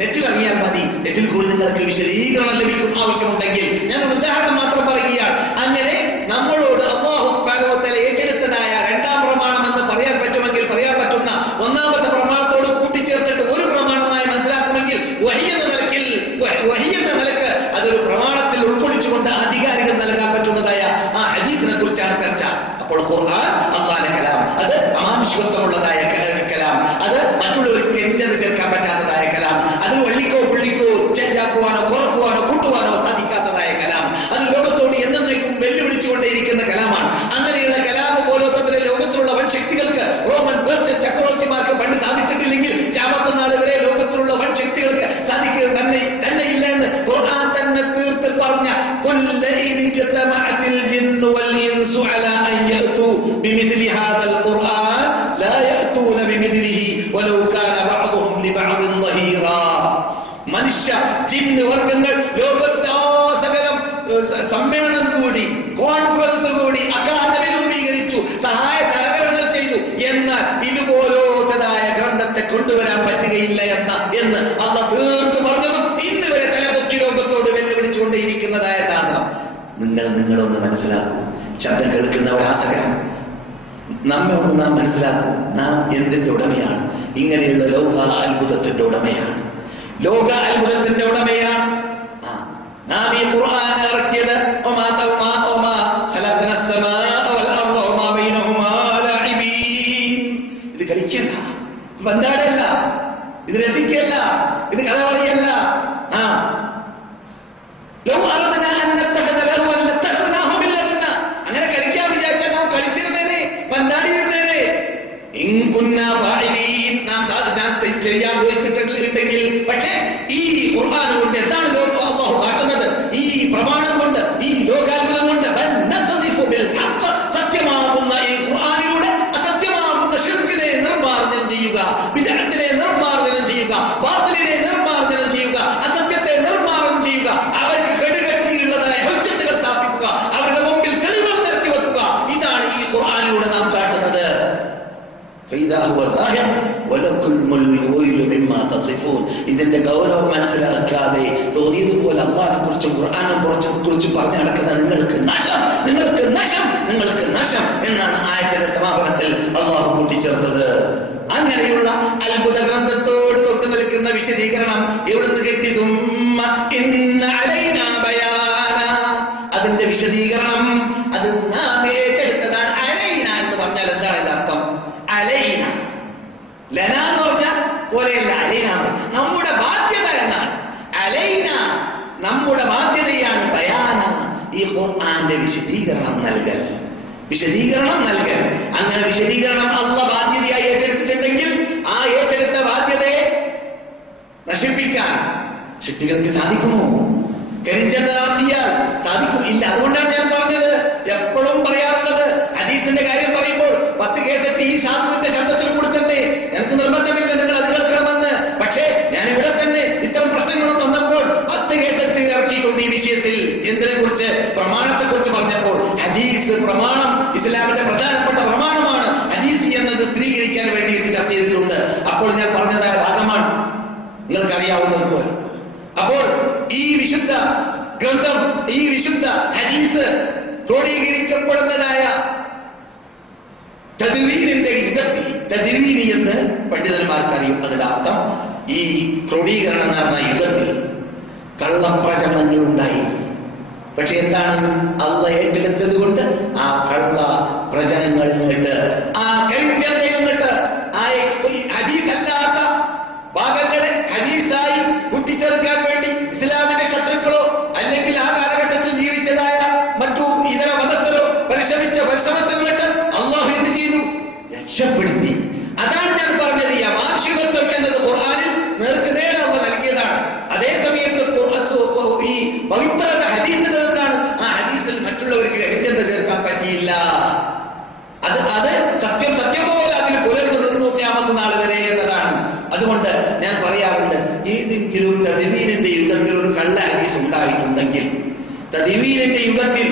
നെറ്റിൽ ഇറങ്ങിയാൽ മതി. നെറ്റിൽ കൂടി നിങ്ങൾക്ക് വിശദീകരണം ലഭിക്കും. ആവശ്യമുണ്ടെങ്കിൽ ഞാൻ ഉദാഹരണം മാത്രം പറയുകയാണ്. അങ്ങനെ നമ്മളോട് അല്ലാഹു സുബ്ഹാനഹു വ തആല ഏറ്റെടുത്തതായ 2ാം പ്രമാണം എന്ന് പറയാൻ പറ്റുമെങ്കിൽ പറയാൻ പറ്റുന്ന 1ാമത്തെ പ്രമാണത്തോട് കൂട്ടിച്ചേർത്തിട്ട് ഒരു പ്രമാണമായി മനസ്സിലാക്കുമെങ്കിൽ വഹി എന്ന നിലക്ക് അതൊരു പ്രമാണത്തിൽ ഉൾക്കൊള്ളിച്ചുകൊണ്ട് അധികാരികൾ നൽകാൻ പറ്റുന്നതായ ആ ഹദീസിനെ കുറിച്ചാണ് ചർച്ച. അപ്പോൾ ഖുർആൻ അല്ലാഹുവിന്റെ കലാം, അത് അമാനുഷികത്വമുള്ളതായ കലാം, അത് മറ്റുള്ളവർക്ക് എരിച്ചെന്ന് ചേർക്കാൻ പറ്റാത്തതായ കലാം, അത് വള്ളിക്കോ പുള്ളിക്കോ ചേഞ്ചാക്കുവാനോ കുറക്കുവാനോ കൂട്ടുവാനോ സാധിക്കാത്തതായ കലാം, അത് ലോകത്തോട് എന്നേക്കും വെല്ലുവിളിച്ചുകൊണ്ടേയിരിക്കുന്ന കലാമാണ്. അങ്ങനെയുള്ള കലാം പോലോത്തത്തിലെ ലോകത്തിലുള്ള വൻ ശക്തികൾക്ക്, റോമൻ പേർഷ്യൻ ചക്രവർത്തിമാർക്ക് പണ്ട് സാധിച്ചിട്ടില്ലെങ്കിൽ ഖിയാമത്ത് നാൾ വരെ ലോകത്തിലുള്ള വൻ ശക്തികൾക്ക് സാധിക്കുക തന്നെയില്ല എന്ന് ഖുർആൻ തന്നെ തീർത്ത് പറഞ്ഞ മനുഷ്യ ജിന്ന് വർഗങ്ങൾ ലോകത്തെ സകലം സമ്മേളനം കൂടി, കോൺഫറൻസ് കൂടി, അക്കാദമി രൂപീകരിച്ചു, സഹായ സഹകരണങ്ങൾ ചെയ്തു. എന്നാൽ ഇതുപോലത്തതായ ഗ്രന്ഥത്തെ കൊണ്ടുവരാൻ പറ്റുകയില്ല എന്ന് അള്ളാഹ് തീർത്ത് പറഞ്ഞതും ഇന്ന് വരെ തലപൊക്കി ലോകത്തോട് വെല്ലുവിളിച്ചുകൊണ്ടേയിരിക്കുന്നതായ സാധനം നിങ്ങളൊന്ന് മനസ്സിലാക്കൂ. ശബ്ദം കേൾക്കുന്നവരാസകരം നമ്മെ ഒന്ന് നാം മനസ്സിലാക്കൂ. നാം എന്തിന്റെ ഉടമയാണ്? ഇങ്ങനെയുള്ള ലോക അത്ഭുതത്തിന്റെ ഉടമയാണ്. ലോക അത്ഭുതത്തിന്റെ ഉടമയാണ് നാം. ഈ ഖുർആൻ ഇറക്കിയത് ഇത് കളിക്കല്ല, പന്താടല്ല, ഇത് രസിക്കല്ല, ഇത് കഥ പറയല്ല. അങ്ങനെ കളിക്കാൻ വിചാരിച്ചാൽ നാം കളിച്ചിരുന്നേനെ, പന്താടിയിരുന്നേനെ. നാം ചെയ്യാൻ ചോദിച്ചിട്ടുണ്ടെങ്കിൽ. പക്ഷേ ഈ ഖുർആൻ കൊണ്ട് എന്താണ് അല്ലാഹു കാട്ടുന്നത്? ഈ പ്രമാണം കൊണ്ട്, ഈ ലോകാത്ഭുതം കൊണ്ട് സത്യമാകുന്ന ഈ ഖുർആനിലൂടെ അസത്യമാകുന്ന ശിർക്കിനെ നിർമ്മാർജ്ജനം ചെയ്യുക, ബിദ്അത്തിനെ നിർമ്മാർജ്ജനം ചെയ്യുക, ബാത്തിലിനെ നിർമ്മാർജ്ജനം ചെയ്യുക, അസത്യത്തെ നിർമ്മാർജ്ജനം ചെയ്യുക, അവർക്ക് കെടുകട്ടിയുള്ളതായ ഹുജ്ജത്തുകൾ സ്ഥാപിക്കുക, അവരുടെ മുമ്പിൽ തെളിവുകൾ നിരത്തി വെക്കുക. ഇതാണ് ഈ ഖുർആനിലൂടെ നാം കാട്ടുന്നത്. ഇതിന്റെ ഗൗരവം മനസ്സിലാക്കാതെ തോന്നിയതുപോലെ അള്ളാഹിനെ കുറിച്ചും ഖുർആനെ കുറിച്ചും പറഞ്ഞു നടക്കുന്ന നിങ്ങൾക്ക് നാശം, നിങ്ങൾക്ക് നാശം, നിങ്ങൾക്ക് നാശം എന്നാണ് ആയത്തിന്റെ സമാപനത്തിൽ അള്ളാഹു കൂട്ടിച്ചേർത്തത്. അങ്ങനെയുള്ള അത്ഭുത ഗ്രന്ഥത്തോട് തൊട്ടു നിൽക്കുന്ന വിശദീകരണം എവിടുന്ന് കിട്ടിയതും അതിന്റെ വിശദീകരണം അത് നാം ഏറ്റെടുത്തതാണ്. അലൈന എന്ന് പറഞ്ഞാൽ എന്താണ് ഇതിന്റെ അർത്ഥം? അലൈന, ലന എന്ന് പറഞ്ഞാൽ പോലെയല്ല, അലൈന നമ്മുടെ ബാധ്യത എന്നാണ്. അലൈന നമ്മുടെ ബാധ്യതയാണ്. ബയാന ഈ ഖുർആന്റെ വിശദീകരണം നൽകൽ, വിശദീകരണം നൽകൽ. അങ്ങനെ വിശദീകരണം അല്ലാഹ് ബാധ്യതയായി ഏറ്റെടുത്തിട്ടുണ്ടെങ്കിൽ ആ ഏറ്റെടുത്ത ബാധ്യതയെ നശിപ്പിക്കാൻ ശക്തികൾക്ക് സാധിക്കുമോ? കരിച്ചെന്നാൽ സാധിക്കും? ഇല്ല. അതുകൊണ്ടാണ് ഞാൻ പറഞ്ഞത്, എപ്പോഴും പറയാറുള്ളത്, ഹദീസിന്റെ കാര്യം പറയുമ്പോൾ 10 കേസറ്റ് ഈ സാധുവിന്റെ ശബ്ദത്തിൽ കൊടുക്കട്ടെ, എനിക്ക് നിർബന്ധമില്ല നിങ്ങൾ അത് കേൾക്കണമെന്ന്. പക്ഷേ ഞാൻ ഇവിടെ തന്നെ ഇത്തരം പ്രശ്നങ്ങളും വന്നപ്പോൾ 10 കേസറ്റ് ഇറക്കിയിട്ടുണ്ട് ഈ വിഷയത്തിൽ. എന്തിനെ കുറിച്ച്? പ്രമാണത്തെ കുറിച്ച് പറഞ്ഞപ്പോൾ. ഹദീസ് പ്രമാണം ഇസ്ലാമിന്റെ പ്രധാനപ്പെട്ട പ്രമാണമാണ്. ഹദീസ് എന്നത് സ്ഥിരീകരിക്കാൻ വേണ്ടിയിട്ട് ചർച്ച ചെയ്തിട്ടുണ്ട്. അപ്പോൾ ഞാൻ പറഞ്ഞതായ ഭാഗമാണ് നിങ്ങൾക്കറിയാവുന്നതുപോലെ. അപ്പോൾ ഈ വിശുദ്ധ ഗ്രന്ഥം, ഈ വിശുദ്ധ ഹദീസ് ക്രോഡീകരിക്കപ്പെടുന്നതായ തദ്വീനിന്റെ യുഗത്തിൽ, തദ്വീനി എന്ന് പണ്ഡിതന്മാർക്കറിയും. അതിന്റെ അർത്ഥം ഈ ക്രോഡീകരണം നടന്ന യുഗത്തിൽ കള്ളപ്രചരണങ്ങൾ ഉണ്ടായി. പക്ഷെ എന്താണ് അള്ളാഹ് ഏറ്റെടുത്തത് കൊണ്ട് ആ കള്ള പ്രചനങ്ങളിൽ നിന്നിട്ട്, ആ കരിഞ്ചന്തയിൽ നിന്നിട്ട്, ആ ഹദീസല്ലാത്ത ഭാഗങ്ങളെ ഹദീസായി കൂട്ടിച്ചേർക്കാൻ വേണ്ടി ഇസ്ലാമിന്റെ ശത്രുക്കളോ അല്ലെങ്കിൽ ആ കാലഘട്ടത്തിൽ ജീവിച്ചതായ മറ്റു ഇതര മതസ്ഥരോ പരിശ്രമത്തിൽ നിന്നിട്ട് അള്ളാഹു എന്ത് ചെയ്തു? രക്ഷപ്പെടുത്തി. അതാണ് ഞാൻ പറഞ്ഞത്, ഈ അമാനുഷികത്വം എന്നത് ഖുർആനിൽ നേർക്കുനേരെ അള്ളാഹ് നൽകിയതാണ്. അതേ സമയത്ത് ഈ പവിത്രത ഹദീസിൽ നിന്നാണ്. ആ ഹദീസിൽ മറ്റുള്ളവർക്ക് കരിഞ്ചന്ത ചേർക്കാൻ പറ്റിയില്ല. അത് സത്യം പോലെ അതിന് പുലർന്നു നിന്നു ഖിയാമത്ത് നാൾ വരെ എന്നതാണ്. അതുകൊണ്ട് ഞാൻ പറയാറുണ്ട്, ഏതെങ്കിലും തദ്വീനിന്റെ യുഗത്തിൽ ഒരു കള്ള ഹദീസ് ഉണ്ടായിട്ടുണ്ടെങ്കിൽ, തദ്വീനിന്റെ യുഗത്തിൽ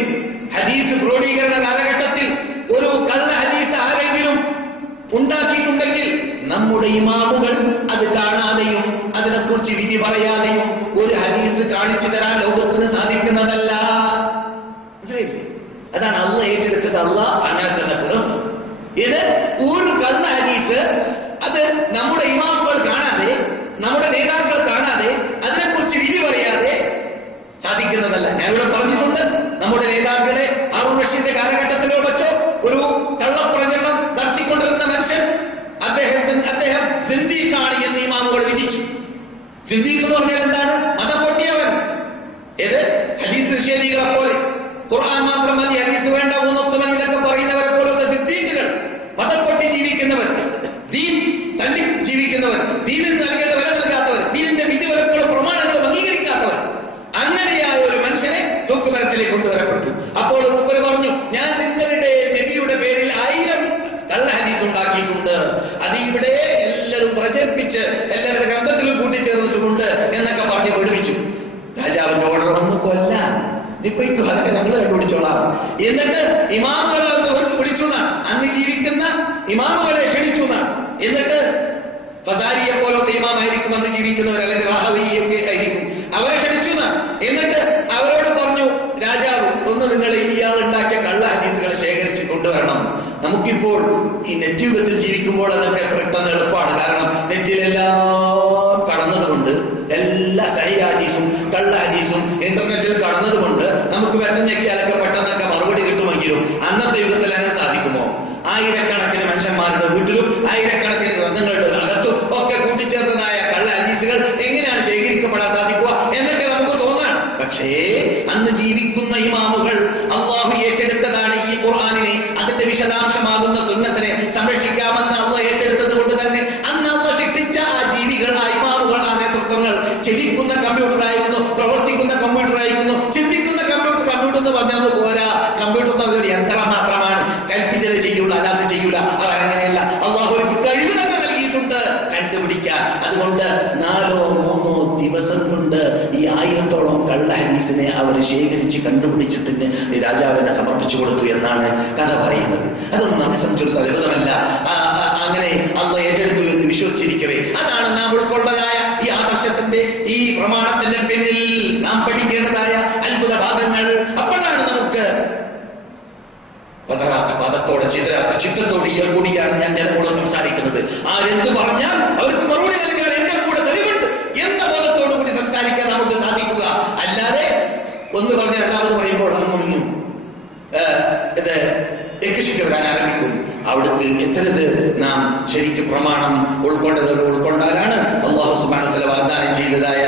ഹദീസ് ക്രോഡീകരണ കാലഘട്ടത്തിൽ ഒരു കള്ള ഹദീസ് ആരെങ്കിലും ഉണ്ടാക്കിയിട്ടുണ്ടെങ്കിൽ നമ്മുടെ ഇമാമുകൾ അത് കാണാതെയും അതിനെക്കുറിച്ച് വിധി പറയാതെയും ഒരു ഹദീസ് കാണിച്ചു തരാൻ ലോകത്തിന് സാധിക്കുന്നതല്ല. മനസ്സിലായില്ലേ? അതാണ് അള്ളാഹ് ഏറ്റെടുത്തത്. അള്ളാഹ് അങ്ങനെ തന്നെ പുറത്തു. ഇത് ഒരു കള്ള ഹദീസ് അത് നമ്മുടെ ഇമാമുകൾ കാണാതെ, നമ്മുടെ നേതാക്കൾ കാണാതെ, അതിനെക്കുറിച്ച് വിധി പറയാതെ സാധിക്കുന്നതല്ല. ഞാൻ ഇവിടെ പറഞ്ഞിട്ടുണ്ട്, നമ്മുടെ നേതാക്കളുടെ ഹാറൂൻ റഷീദിന്റെ കാലഘട്ടത്തിലോ മറ്റോ ഒരു കള്ളപ്രചരണം നടത്തിക്കൊണ്ടിരുന്ന മനുഷ്യൻ അദ്ദേഹം സിന്ദീഖാണ് എന്ന് ഇമാമുകൾ വിധിച്ചു. സിന്ദീഖ് എന്ന് പറഞ്ഞാൽ എന്താണ്? മതം പൊട്ടിയവൻ. ഏത് ഹദീസ് നിഷേധികളെ പോലെ, ഖുർആൻ മാത്രം മതി, ഹദീസ് വേണ്ട, മൂന്നൊക്കെ മതി എന്നൊക്കെ പറയുന്നവരെ പോലത്തെ സിദ്ദീഖുകൾ, മതം പൊട്ടി ജീവിക്കുന്നവർ, ദീൻ തള്ളി ജീവിക്കുന്നവർ, ദീനിന് നൽകേണ്ട വില നൽകാത്തവർ, ദീനിന്റെ വിധിവിലക്കുള്ള പ്രമാണങ്ങൾ അംഗീകരിക്കാത്തവർ, അങ്ങനെയായ ഒരു മനുഷ്യനെ തൂക്കുമരത്തിലേക്ക് കൊണ്ടുവരപ്പെട്ടു. അപ്പോൾ മൂപ്പര് പറഞ്ഞു, ഞാൻ നിങ്ങളുടെ നബിയുടെ പേരിൽ 1000 കള്ള ഹദീസ് ഉണ്ടാക്കിയിട്ടുണ്ട്. അത് ഇവിടെ എല്ലാവരും പ്രചരിപ്പിച്ച് എല്ലാവരുടെ ഗ്രന്ഥത്തിലും കൂട്ടിച്ചേർന്നിട്ടുമുണ്ട് എന്നൊക്കെ പറഞ്ഞ് പഠിപ്പിച്ചു. രാജാവിന്റെ ഓർഡർ വന്നു, കൊല്ലാൻ നിപ്പൊയ്ക്കു, അതൊക്കെ ഞങ്ങൾ കണ്ടുപിടിച്ചോളാം. എന്നിട്ട് ഇമാമുകളെ വിളിച്ചു എന്നാണ്, അന്ന് ജീവിക്കുന്ന ഇമാമുകളെ ക്ഷണിച്ചു എന്നാണ്. എന്നിട്ട് ഫസാരിയെ പോലത്തെ ഇമാമായിരിക്കും അന്ന് ജീവിക്കുന്നവർ, അല്ലെങ്കിൽ റാഹവിയൊക്കെ ആയിരിക്കും, അവരെ ക്ഷണിച്ചു എന്നാണ്. എന്നിട്ട് അവരോട് പറഞ്ഞു, രാജാവ് ഒന്ന് നിങ്ങൾ ഇയാൾ ഉണ്ടാക്കിയ കള്ള ഹദീസുകൾ ശേഖരിച്ച് കൊണ്ടുവരണം. നമുക്കിപ്പോൾ ഈ നെറ്റ് യുഗത്തിൽ ജീവിക്കുമ്പോൾ അതൊക്കെ പെട്ടെന്ന് എളുപ്പമാണ്. കാരണം നെറ്റിലെല്ലാം കടന്നതുകൊണ്ട്, എല്ലാ സഹീഹ് ഹദീസും കള്ള ഹദീസും ഇന്റർനെറ്റിൽ കടന്നതുകൊണ്ട് നമുക്ക് പെട്ടെന്നൊക്കെ പെട്ടെന്നൊക്കെ മറുപടി കിട്ടുമെങ്കിലും അന്നത്തെ യുഗത്തിൽ അങ്ങനെ സാധിക്കുമോ? ആയിരക്കണക്കിന് മനുഷ്യന്മാരുടെ വീട്ടിലും ആയിരക്കണക്കിന് ഗ്രന്ഥങ്ങളുടെ അകത്തും ഒക്കെ കൂട്ടിച്ചേർന്നതായ കള്ള ഹദീസുകൾ എങ്ങനെയാണ് ശേഖരിക്കപ്പെടാൻ സാധിക്കുക എന്നൊക്കെ നമുക്ക് തോന്നാം. പക്ഷേ അന്ന് ജീവിക്കുന്ന ഇമാമുകൾ അള്ളാഹു ഏറ്റെടുത്തതാണ് ഈ ഖുർആനിനെ, അതിന്റെ വിശദാംശമാകുന്ന സുന്നത്തിനെ സംരക്ഷിക്കാമെന്ന് അള്ളാഹു ഏറ്റെടുത്തത് കൊണ്ട് തന്നെ അന്ന് അള്ളാഹു ശിക്ഷിച്ച ആ ജീവികൾ, ആ ഇമാമുകൾ, ആ നേതൃത്വങ്ങൾ ചലിക്കുന്ന കമ്പ്യൂട്ടറായിരുന്നു, പ്രവർത്തിക്കുന്ന കമ്പ്യൂട്ടറായിരുന്നു. ചിന്തിക്കുന്ന കമ്പ്യൂട്ടർ എന്ന് പറഞ്ഞാൽ പോരാ, കമ്പ്യൂട്ടർ എന്ന് പറഞ്ഞൊരു യന്ത്രം മാത്രമാണ്, കൽപ്പിച്ചത് ചെയ്യൂല, അല്ലാതെ ചെയ്യൂല. അവരങ്ങനെയല്ല, അള്ളാഹു ഒരു കഴിവ് തന്നെ നൽകിയിട്ടുണ്ട് കണ്ടുപിടിക്കാൻ. അതുകൊണ്ട് 4-3 ദിവസം കൊണ്ട് ഈ 1000ഓളം കള്ള ഹദീസിനെ അവർ ശേഖരിച്ച് കണ്ടുപിടിച്ചിട്ട് രാജാവിനെ സമർപ്പിച്ചു കൊടുത്തു എന്നാണ് കഥ പറയുന്നത്. അതൊന്നും നമ്മെ സംബന്ധിച്ചിടത്തോളം ലളിതമല്ല. അങ്ങനെ അള്ളാഹ് ഏറ്റെടുത്തു എന്ന് വിശ്വസിച്ചിരിക്കവേ, അതാണ് നാം ഉൾക്കൊണ്ടതായ ഈ ആദർശത്തിന്റെ, ഈ പ്രമാണത്തിന്റെ പിന്നിൽ നാം പഠിക്കേണ്ടതായ അത്ഭുത ഭാഗങ്ങൾ. അപ്പോഴാണ് നമുക്ക് പതറാത്ത പദത്തോടെ ചിത്രത്തോടെ കൂടിയാണ് ഞാൻ ജനങ്ങളോട് സംസാരിക്കുന്നത്. ആരെന്ത് പറഞ്ഞാൽ അവർക്ക് മറുപടി നൽകാൻ എന്റെ കൂടെ തെളിവുണ്ട് എന്ന ബോധത്തോടു കൂടി സംസാരിക്കാൻ നമുക്ക് സാധിക്കുക. അല്ലാതെ ഒന്ന് പറഞ്ഞ രണ്ടാമത് പറയുമ്പോൾ ഒന്നും ഇത് രക്ഷിക്ക് വരാൻ ആരംഭിക്കും. അവിടുത്തെ എത്തരുത്. നാം ശരിക്കും പ്രമാണം ഉൾക്കൊണ്ടാലാണ് അല്ലാഹു സുബ്ഹാനഹു വ തആല വാഗ്ദാനം ചെയ്തതായ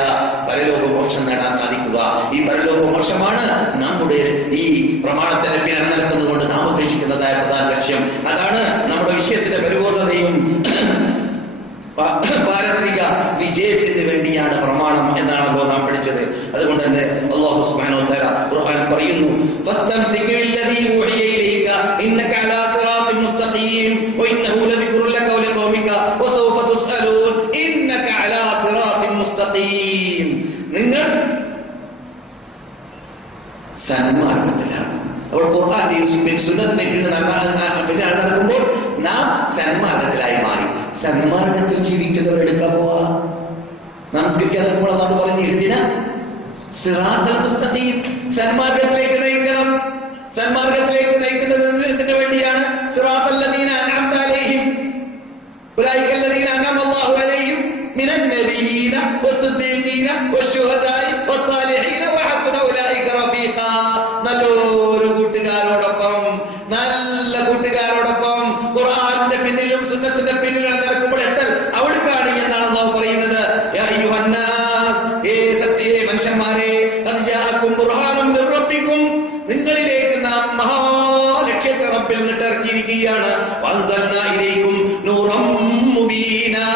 പരലോകമോക്ഷം നേടാൻ സാധിക്കുക. ഈ പരലോകമോക്ഷമാണ് നമ്മുടെ ഈ പ്രമാണത്തിന്റെ പിന്നിൽ നിൽക്കുന്നത് കൊണ്ട് നാം ഉദ്ദേശിക്കുന്നതായ പ്രധാന ലക്ഷ്യം. അതാണ് നമ്മുടെ വിഷയത്തിന്റെ പരിപൂർണതയും പാരത്രിക വിജയത്തിന് വേണ്ടിയാണ് പ്രമാണം എന്നാണല്ലോ നാം പഠിച്ചത്. അതുകൊണ്ട് തന്നെ അല്ലാഹു സുബ്ഹാനഹു വ തആല ഖുർആനിൽ പറയുന്നു, ഫസ്തംസിക് ബില്ലദീ ഊഹിയ ഇലൈക ഇന്നക അലാ സിറാത്തിൻ മുസ്തഖീം വഇന്നഹു ലദിക്റുൻ ലക വലിഖൗമിക വസൗഫ തുസ്അലൂൻ ഇന്നക അലാ സിറാത്തിൻ മുസ്തഖീം. നിങ്ങൾ സന്മാർഗത്തിലാണ്. അപ്പോൾ ഖുർആന്റെ സുന്നത്തിനെ പിന്നെ നടക്കുമ്പോൾ നാം സന്മാർഗത്തിലായി മാറി. സന്മാർഗത്തിൽ ജീവിക്കുന്നവരെടുക്കാൻ പോവാ. നമസ്കരിക്കാൻ നമ്മൾ അതാണ് പറഞ്ഞു, ഇതിന് സിറാത്തുൽ മുസ്തഖീം, സന്മാർഗത്തിലേക്ക് നയിക്കണം. സന്മാർഗത്തിലേക്ക് നയിക്കുന്നത് ഇതിനു വേണ്ടിയാണ്. സിറാത്തുൽ ലദീന അൻഅംത അലൈഹിം ഉലൈക ലദീന അൻഅമ അല്ലാഹു അലൈഹിം മിനൻ നബിയ്യീന വസ്സദ്ദീഖീന വശുഹദാഇ വസ്സാലിഹീന വഹസന ഉലൈക റഫീഖാ. ഇറക്കിയിരിക്കുകയാണ്. വഅൻസൽനാ ഇലൈക്കും നൂറൻ മുബീനാ,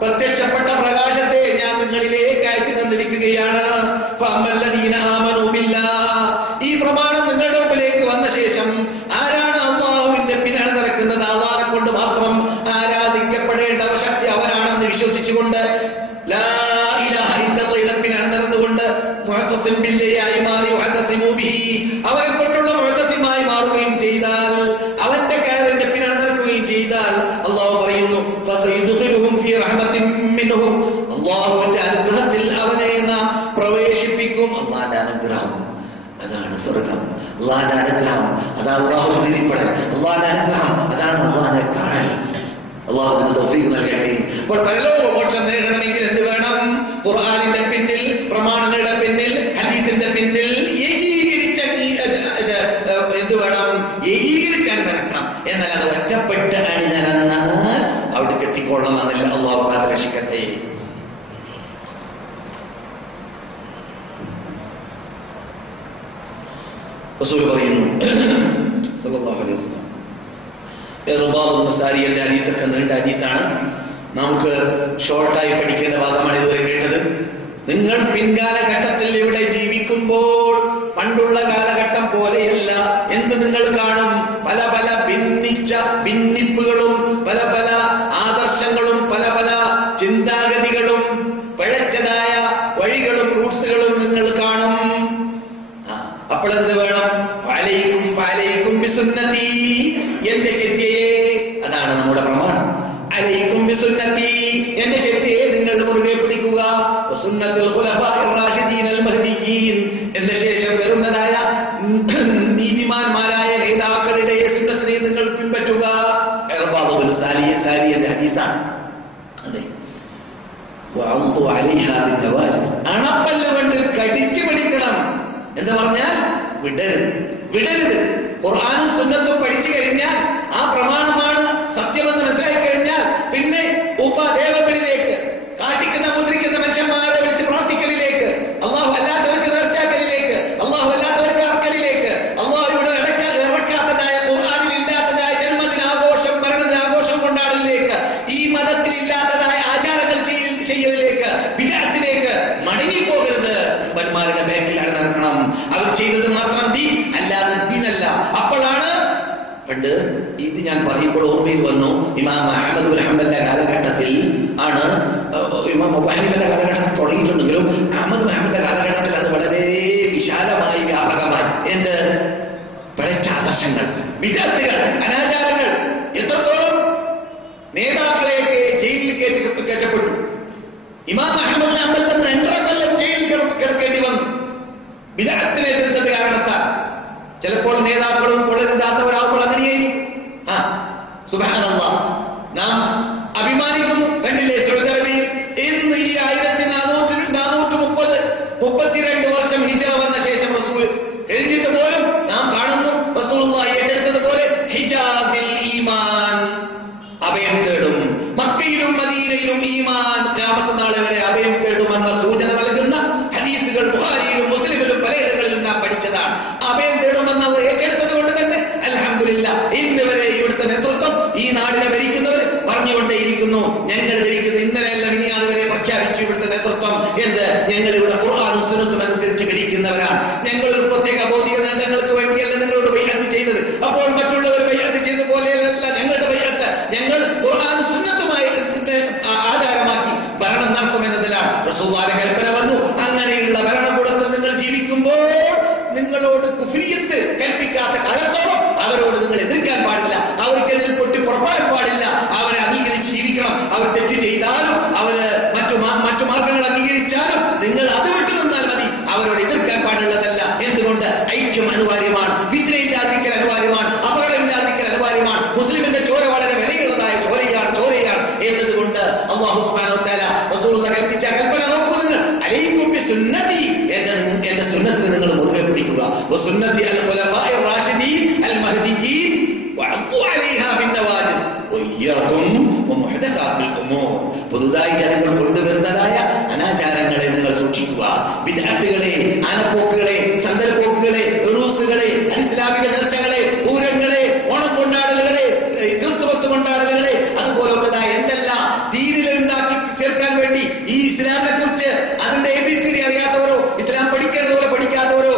പ്രത്യക്ഷപ്പെട്ട പ്രകാശത്തെ ഞാൻ നിങ്ങളിലേക്ക് അയച്ചു തന്നിരിക്കുകയാണ്. ഫഅമ്മല്ലദീന ആമനൂ ബില്ലാഹ്, ഈ പ്രമാണം നിങ്ങളുടെ മുമ്പിലേക്ക് വന്ന ശേഷം ആരാണ് അല്ലാഹുവിന്റെ പിന്നാലെ നടക്കുന്നത്, അല്ലാഹുവിനെ കൊണ്ട് മാത്രം ആരാധിക്കപ്പെടേണ്ട ശക്തി അവനാണെന്ന് വിശ്വസിച്ചുകൊണ്ട് ലാ ഇലാഹ ഇല്ലല്ലാഹ് പിന്നാലെ നടന്നുകൊണ്ട് മുഅത്തസിം ബില്ലാഹി മാറി മുഅത്തസിമു ബിഹി, അവനെ കൊണ്ടുള്ള മുഅത്തസിമായി മാറുകയും ചെയ്താൽ, അവന്റെ കാരന്റെ പിന്നാലെ നടക്കുകയും ചെയ്താൽ അല്ലാഹു പറയുന്നു ഫസയദ്ഖുലുഹും ഫീ റഹ്മത്തിൻ മിൻഹു, അല്ലാഹുവിന്റെ അനുഗ്രഹത്തിൽ അവനെ നാം പ്രവേശിപ്പിക്കും. അല്ലാഹുവിന്റെ അനുഗ്രഹം അതാണ് സ്വർഗം, അല്ലാഹുവിന്റെ അനുഗ്രഹം അതാണ് അല്ലാഹു തിരിപ്പടൽ, അല്ലാഹുവിന്റെ അനുഗ്രഹം അതാണ് അല്ലാഹുവിനെ കാണൽ. അല്ലാഹുവിന് തൗഫീഖ് നൽകട്ടെ. അപ്പോൾ പരലോക മോക്ഷം നേടണമെങ്കിൽ എന്ത് വേണം? ഖുർആനിന്റെ പിന്നിൽ, പ്രമാണങ്ങളുടെ പിന്നിൽ, ഹദീസിന്റെ പിന്നിൽ ഏകീകരിച്ച എന്ത് വേണം? ഏകീകരിക്കാൻ നടക്കണം. എന്നാൽ അത് ഒറ്റപ്പെട്ട് അണിഞ്ഞാൽ അവിടെ കെട്ടിക്കൊള്ളണമെന്നില്ല. അല്ലാഹു കാത്ത് രക്ഷിക്കട്ടെ. റസൂൽ പറയുന്നു സല്ലല്ലാഹു അലൈഹി വസല്ലം, ഇർബാദ് ഇബ്നു സാരിയയുടെ ഹദീസൊക്കെ നീണ്ട ഹദീസാണ്, നമുക്ക് ഷോർട്ടായി പഠിക്കേണ്ട ഭാഗമാണ് ഇതുവരെ കേട്ടത്. നിങ്ങൾ പിൻകാലഘട്ടത്തിൽ ഇവിടെ ജീവിക്കുമ്പോൾ പണ്ടുള്ള കാലഘട്ടം പോലെയല്ല. എന്ത് നിങ്ങൾ കാണും? പല പല ഭിന്നിപ്പുകളും, പല പല ആദർശങ്ങളും, പല പല ചിന്താഗതികളും, പിഴച്ചതായ വഴികളും റൂട്ട്സുകളും നിങ്ങൾ കാണും. അപ്പോൾ എന്ത് വേണം? ഫഅലൈക്കും ബിസുന്നതി, എന്റെ ശരിയെ, അതാണ് നമ്മുടെ പ്രമാണം. അലൈക്കും ബിസുന്നതി, എന്റെ ശരിയെ നിങ്ങൾ മുറുകെ പിടിക്കുക. വസുന്നത്തുൽ ഖുലഫാഇർ റാഷിദീനൽ മഹ്ദിയീൻ, എന്റെ ശേഷം വരുന്നതായ നീതിമാന്മാരായ നേതാക്കളുടെ സുന്നത്തിനെ നിങ്ങൾ പിൻപറ്റുക. ഇർബാദ് ഇബ്നു സാരിയയുടെ ഹദീസാണ്. അതെ, വഅഉദു അലൈഹാ ബിന്നവാജിസ്, അണപ്പല്ല് കൊണ്ട് കടിച്ചു പിടിക്കണം എന്ന് പറഞ്ഞാൽ വിടരുത്. ഖുർആനും സുന്നത്തും പഠിച്ചു കഴിഞ്ഞാൽ, ആ പ്രമാണമാണ് സത്യമെന്ന് മനസ്സിലാക്കി കഴിഞ്ഞാൽ, പിന്നെ ഉപദേവങ്ങളിലേക്ക്, കാട്ടിക്കുന്ന മുദ്രിക്കുന്ന മനുഷ്യന്മാരെ വിളിച്ച് പ്രാർത്ഥിക്കലിലേക്ക്, അള്ളാഹു അല്ലാത്തവർക്ക് നേർച്ചാക്കലിലേക്ക്, അള്ളാഹു അല്ലാത്തവർക്ക് അർക്കലിലേക്ക്, അള്ളാഹു ഇവിടെ ഇറക്കാത്തതായ ഖുർആനിൽ ഇല്ലാത്തതായ ജന്മദിനാഘോഷം, മരണദിനാഘോഷം കൊണ്ടാടലിലേക്ക്, ഈ മതത്തിൽ ഇല്ലാത്തതായ ആചാരങ്ങൾ ചെയ്യലിലേക്ക്, ബിദ്അത്തിലേക്ക് മടങ്ങിപ്പോകരുത്. മുമ്പന്മാരുടെ ബാക്കിലാണ് നടക്കണം. അവർ ചെയ്തത് മാത്രം ദീൻ, അല്ലാതെ ദീനല്ല. അപ്പോഴാണ് പണ്ട് ഇത് ഞാൻ പറയുമ്പോൾ ഓർമ്മയിൽ വന്നു, ഇമാം അഹ്മദ് ബിൻ ഹംബലിന്റെ കാലഘട്ടത്തിൽ ആണ്, ഇമാം അബൂ ഹനീഫയുടെ കാലഘട്ടത്തിൽ തുടങ്ങിയിട്ടുണ്ടെങ്കിലും അഹ്മദ് ബിൻ ഹംബലിന്റെ കാലഘട്ടത്തിൽ അത് വളരെ വിശാലമായി, വ്യാപകമായി. എന്ത്? പിഴച്ച ആദർശങ്ങൾ, വിദഗ്ധകൾ, അനാചാരങ്ങൾ. എത്രത്തോളം നേതാക്കളെയൊക്കെ ജയിലിൽ കയറ്റപ്പെട്ടു. ഇമാം അഹ്മദ് ബിൻ ഹംബൽ 2.5 കൊല്ലം ജയിലിൽ കിടക്കേണ്ടി വന്നു ബിദ്അത്തിനെ എതിർത്തത് കാരണത്താൽ. ചിലപ്പോൾ നേതാക്കളും കൊള്ളരുതാത്തവരാകുമ്പോൾ അങ്ങനെയായിരിക്കും. സുബ്ഹാനല്ലാഹ്, നാം അഭിമാനിക്കുന്നു. കണ്ടില്ലേ, സൗദി അറേബ്യയിൽ ഇന്ന് ഈ 1432 വർഷം ഹിജറ വന്ന ശേഷം റസൂൽ എഴുതിയിട്ട് പോലും നാം കാണുന്നു, റസൂലുള്ളാഹി ഏറ്റെടുത്തതുപോലെ ഹിജാസിൽ ഈമാൻ അഭയം തേടും. മക്കയിലും മദീനയിലും ഈമാൻ ഖിയാമത്ത് നാളെ വരെ അഭയം തേടുമെന്ന സൂചന നൽകുന്ന ഹദീസുകൾ ബുഖാരിയിലും മുസ്ലിമിലും പലയിടങ്ങളിലും നാം പഠിച്ചതാണ്. അഭയം തേടുമെന്നത് ഏറ്റെടുത്തത് കൊണ്ട് തന്നെ അൽഹംദുലില്ലാഹ് ഇന്ന് വരെ ഇവിടുത്തെ നേതൃത്വം, ഈ നാടിനെ ഭരിക്കുന്നവർ പറഞ്ഞുകൊണ്ടേയിരിക്കുന്നു, ഞങ്ങൾ ഭരിക്കുന്ന ഇന്നലെയല്ല ഇനിയാണ് വരെ പ്രഖ്യാപിച്ചു ഇവിടുത്തെ നേതൃത്വം എന്ത്? ഞങ്ങൾ ഇവിടെ ഖുർആനും സുന്നത്തും അനുസരിച്ച് ഭരിക്കുന്നവരാണ്. ഞങ്ങളൊരു പ്രത്യേക ഭൗതിക നേട്ടങ്ങൾക്ക് വേണ്ടിയല്ല നിങ്ങളോട് ബൈഅത്ത് ചെയ്തത്. അപ്പോൾ മറ്റുള്ളവർ ബൈഅത്ത് ചെയ്ത പോലെയല്ല ഞങ്ങളുടെ ബൈഅത്ത്. ഞങ്ങൾ ഖുർആനും സുന്നത്തുമായി ആധാരമാക്കി ഭരണം നടത്തുമെന്നതിലാണ് റസൂലുള്ളാഹിയുടെ കൽപ്പന വന്നു. അങ്ങനെയുള്ള ഭരണകൂടത്തിൽ നിങ്ങൾ ജീവിക്കുമ്പോൾ നിങ്ങളോട് കുഫ്രിയത്ത് കൽപ്പിക്കാത്ത കാലത്തോളം അവരോട് നിങ്ങൾ എതിർക്കാൻ പാടില്ല, അവർക്കെതിരെ പൊട്ടി പുറപ്പെടാൻ പാടില്ല. അവരെ അംഗീകരിച്ച് ജീവിക്കണം. അവർ തെറ്റ് ചെയ്താലും അവര് മറ്റു മാർഗങ്ങൾ അംഗീകരിച്ചാലും നിങ്ങൾ അത് വിട്ടു നിന്നാൽ മതി. അവരോട് എതിർക്കാൻ പാടുള്ളതല്ല. എന്തുകൊണ്ട്? ഐക്യം അനിവാര്യമാണ്, ഫിത്നയില്ലാതിരിക്കൽ അനിവാര്യമാണ്, അപകടമില്ലാതിരിക്കൽ അനിവാര്യമാണ്. മുസ്ലിമിന്റെ ചോര വളരെ വിലയുള്ളതായ ചോരയാണ് എന്നതുകൊണ്ട് അല്ലാഹു സുബ്ഹാനഹു വ തആല റസൂലുള്ളാഹി കൽപ്പിച്ച കൽപ്പന നോക്കൂ. നിങ്ങൾ അലൈക്കും ബിസുന്നതി, എന്റെ സുന്നത്തിനെ നിങ്ങൾ മുറുകെ പിടിക്കുക. വസുന്നതി അൽ ഖുലഫാഇർ റാഷിദീൻ അൽ മഹ്ദിയീൻ വഅഖു അലൈഹാ ബിന്നവാജിദ് വഇയ്യാകും വമുഹദസാത്തിൽ ഉമൂർ. പുതുതായി ജനങ്ങൾ കൊണ്ടുവരുന്നതായ അനാചാരങ്ങളെ നിങ്ങൾ സൂക്ഷിക്കുക. ബിദ്അത്തുകളെ, ആനപ്പോക്കുകളെ, സന്തൽപ്പോക്കുകളെ, റൂസുകളെ, ഇസ്ലാമിക നേർച്ചകളെ, പൂരങ്ങളെ, ഓണക്കൊണ്ട ഈ ഇസ്ലാമിനെ കുറിച്ച് അതിന്റെ ABCD അറിയാത്തവരോ ഇസ്ലാം പഠിക്കേണ്ടതുപോലെ പഠിക്കാത്തവരോ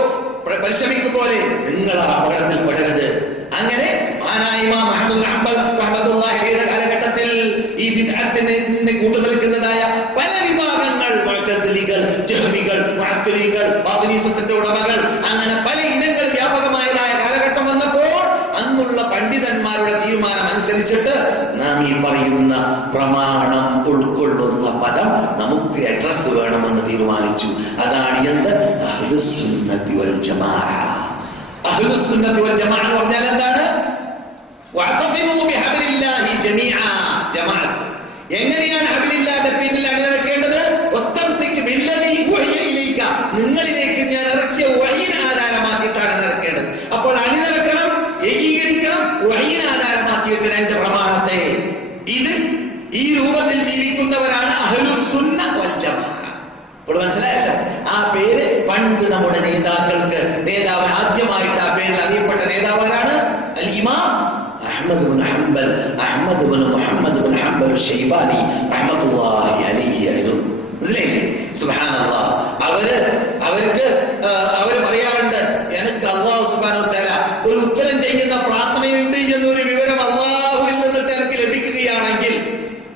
പരിശ്രമിക്കും പോലെ നിങ്ങൾ അപകടത്തിൽ പെടരുത്. അങ്ങനെ മഹാനായ ഇമാം അഹ്മദ് ബിൻ ഹംബൽ റഹ്മത്തുള്ളാഹി അലൈഹിയുടെ കാലഘട്ടത്തിൽ ഈ ബിദ്അത്തിന് കൂട്ടുനിൽക്കുന്നതായ പല വിഭാഗങ്ങൾ, മുഅ്തസിലികൾ, ജഹ്മികൾ, മുഅത്തലികൾ, ബാത്തിനീസത്തിന്റെ ഉടമകൾ, അങ്ങനെ പല ഇനങ്ങൾ വ്യാപകമായതായ കാലഘട്ടം വന്നപ്പോൾ അന്നുള്ള പണ്ഡിതന്മാരുടെ തീരുമാനം അനുസരിച്ചിട്ട് നാം ഈ പറയുന്ന പ്രമാണം ഉൾക്കൊള്ളുന്ന പദം നമുക്ക് അഡ്രസ് വേണമെന്ന് തീരുമാനിച്ചു. അതാണ് എന്ത്? അഹ്ലുസ്സുന്നത്തി വൽ ജമാഅ. അഹ്ലുസ്സുന്നത്തി വൽ ജമാഅ എന്ന് പറഞ്ഞാൽ എന്താണ്? വഅതസിമു ബിഹബ്ലില്ലാഹി ജമീഅ. ജമാഅത്ത് എങ്ങനെയാണ് ഹബ്ലില്ലാഹിന്റെ പിന്നിൽ അണിനിരക്കേണ്ടത്? വസ്തംസിക് ബില്ലദീ ഉഹിയ ഇലൈക. നിങ്ങളിലേക്ക് ഞാൻ ഇറക്കിയ വഹീനെ ആധാരമാക്കിയിട്ടാണ് ഇറക്കേണ്ടത്. അപ്പോൾ അണിനിരക്കണം, ഏകീകരിക്കണം, വഹീനെ ആധാരമാക്കിയിട്ട് രണ്ട് പ്രമാണത്തെ. ഇത് ഈ രൂപത്തിൽ ജീവിക്കുന്നവരാണ് അഹ്ലുസ്സുന്ന വൽ ജമാഅ. ഇപ്പോൾ മനസ്സിലായല്ലോ? ആ പേര് പണ്ട് നമ്മുടെ നേതാക്കൾക്ക്, നേതാവ് ആദ്യമായിട്ട് ആ പേരിൽ അറിയപ്പെട്ട നേതാവാണ് അൽ ഇമാം അഹ്മദ് ബിൻ ഹംബൽ, അഹ്മദ് ബിൻ മുഹമ്മദ് ബിൻ ഹംബൽ ഷൈബാനി റഹ്മത്തുള്ളാഹി അലൈഹി ആയിരുന്നു. മനസ്സിലായില്ലേ? സുബ്ഹാനല്ലാഹ്. അവർക്ക് അവർ പറയാറുണ്ട്, എനിക്ക് അല്ലാഹു സുബ്ഹാനഹു വ തആല ഒരു ഉത്തരം ചെയ്യുന്ന പ്രാർത്ഥനയുണ്ട് എന്നൊരു വിവരം അല്ലാഹുവിൽ നിന്നിട്ട് എനിക്ക് ലഭിക്കുകയാണെങ്കിൽ,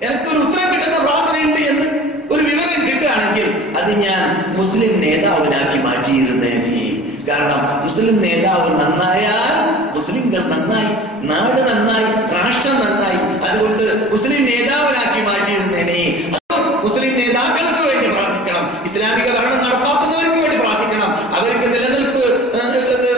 എനിക്കൊരു ഉത്തരം കിട്ടുന്ന പ്രാർത്ഥനയുണ്ട് എന്ന് ഒരു വിവരം കിട്ടുകയാണെങ്കിൽ അത് ഞാൻ മുസ്ലിം നേതാവിനാക്കി മാറ്റിയിരുന്നേനെ. കാരണം മുസ്ലിം നേതാവ് നന്നായാൽ മുസ്ലിംകൾ നന്നായി, നാട് നന്നായി, രാഷ്ട്രം നന്നായി. അതുകൊണ്ട് മുസ്ലിം നേതാവിനാക്കി മാറ്റിയിരുന്നേനെ. മുസ്ലിം നേതാക്കൾക്ക് വേണ്ടി പ്രാർത്ഥിക്കണം, ഇസ്ലാമിക ഭരണം നടപ്പാക്കുന്നവർക്ക് വേണ്ടി പ്രാർത്ഥിക്കണം, അവർക്ക് നിലനിൽപ്പ്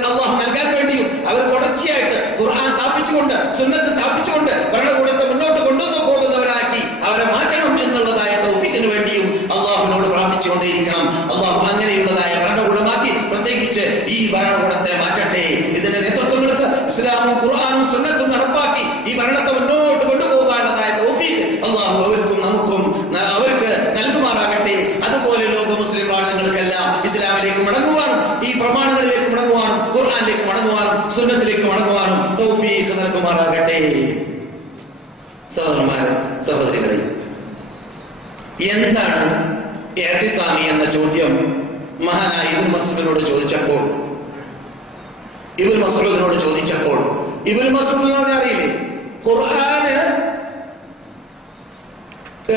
അല്ലാഹു നൽകാൻ വേണ്ടിയും അവർ തുടർച്ചയായിട്ട് ഖുർആൻ സ്ഥാപിച്ചുകൊണ്ട്, സുന്നത്ത് സ്ഥാപിച്ചുകൊണ്ട് ഭരണകൂടത്തെ മുന്നോട്ട് കൊണ്ടുപോകുന്നവരാക്കി അവരെ മാറ്റണം എന്നുള്ളതായ തൗഫീഖിന് വേണ്ടിയും അല്ലാഹുവിനോട് പ്രാർത്ഥിച്ചുകൊണ്ടേയിരിക്കണം. അല്ലാഹു അങ്ങനെയുള്ളതായ ഭരണകൂടമാക്കി പ്രത്യേകിച്ച് ഈ ഭരണകൂടത്തെ മാറ്റട്ടെ. ഇതിന്റെ നേതൃത്വങ്ങൾക്ക് ഇസ്ലാമും ഖുർആനും സുന്നത്തും നടപ്പാക്കി ഈ ഭരണത്തെ മുന്നോട്ട് കൊണ്ടുപോകാനുള്ളതായ തൗഫീഖ് അല്ലാഹു അവർക്കും നമുക്കും അവർക്ക് നൽകുമാറാകട്ടെ. അതുപോലെ ലോക മുസ്ലിം രാഷ്ട്രങ്ങൾക്കെല്ലാം ഇസ്ലാമിലേക്ക് മടങ്ങുവാനും ഈ പ്രമാണങ്ങളിലേക്ക് മടങ്ങുവാനും ഖുർആനിലേക്ക് മടങ്ങുവാനും സുന്നത്തിലേക്ക് മടങ്ങുവാനും തൗഫീഖ് നൽകുമാറാകട്ടെ. സഹോദരന്മാരെ, സഹോദരികളെ, എന്താണ് ഇഅ്തിസാമി എന്ന ചോദ്യം മഹാനായ ഇബ്നു മസ്ഊദിനോട് ചോദിച്ചപ്പോൾ ഇബ്നു മസ്ഊദിനോട് അറിയില്ലേ, ഖുർആന്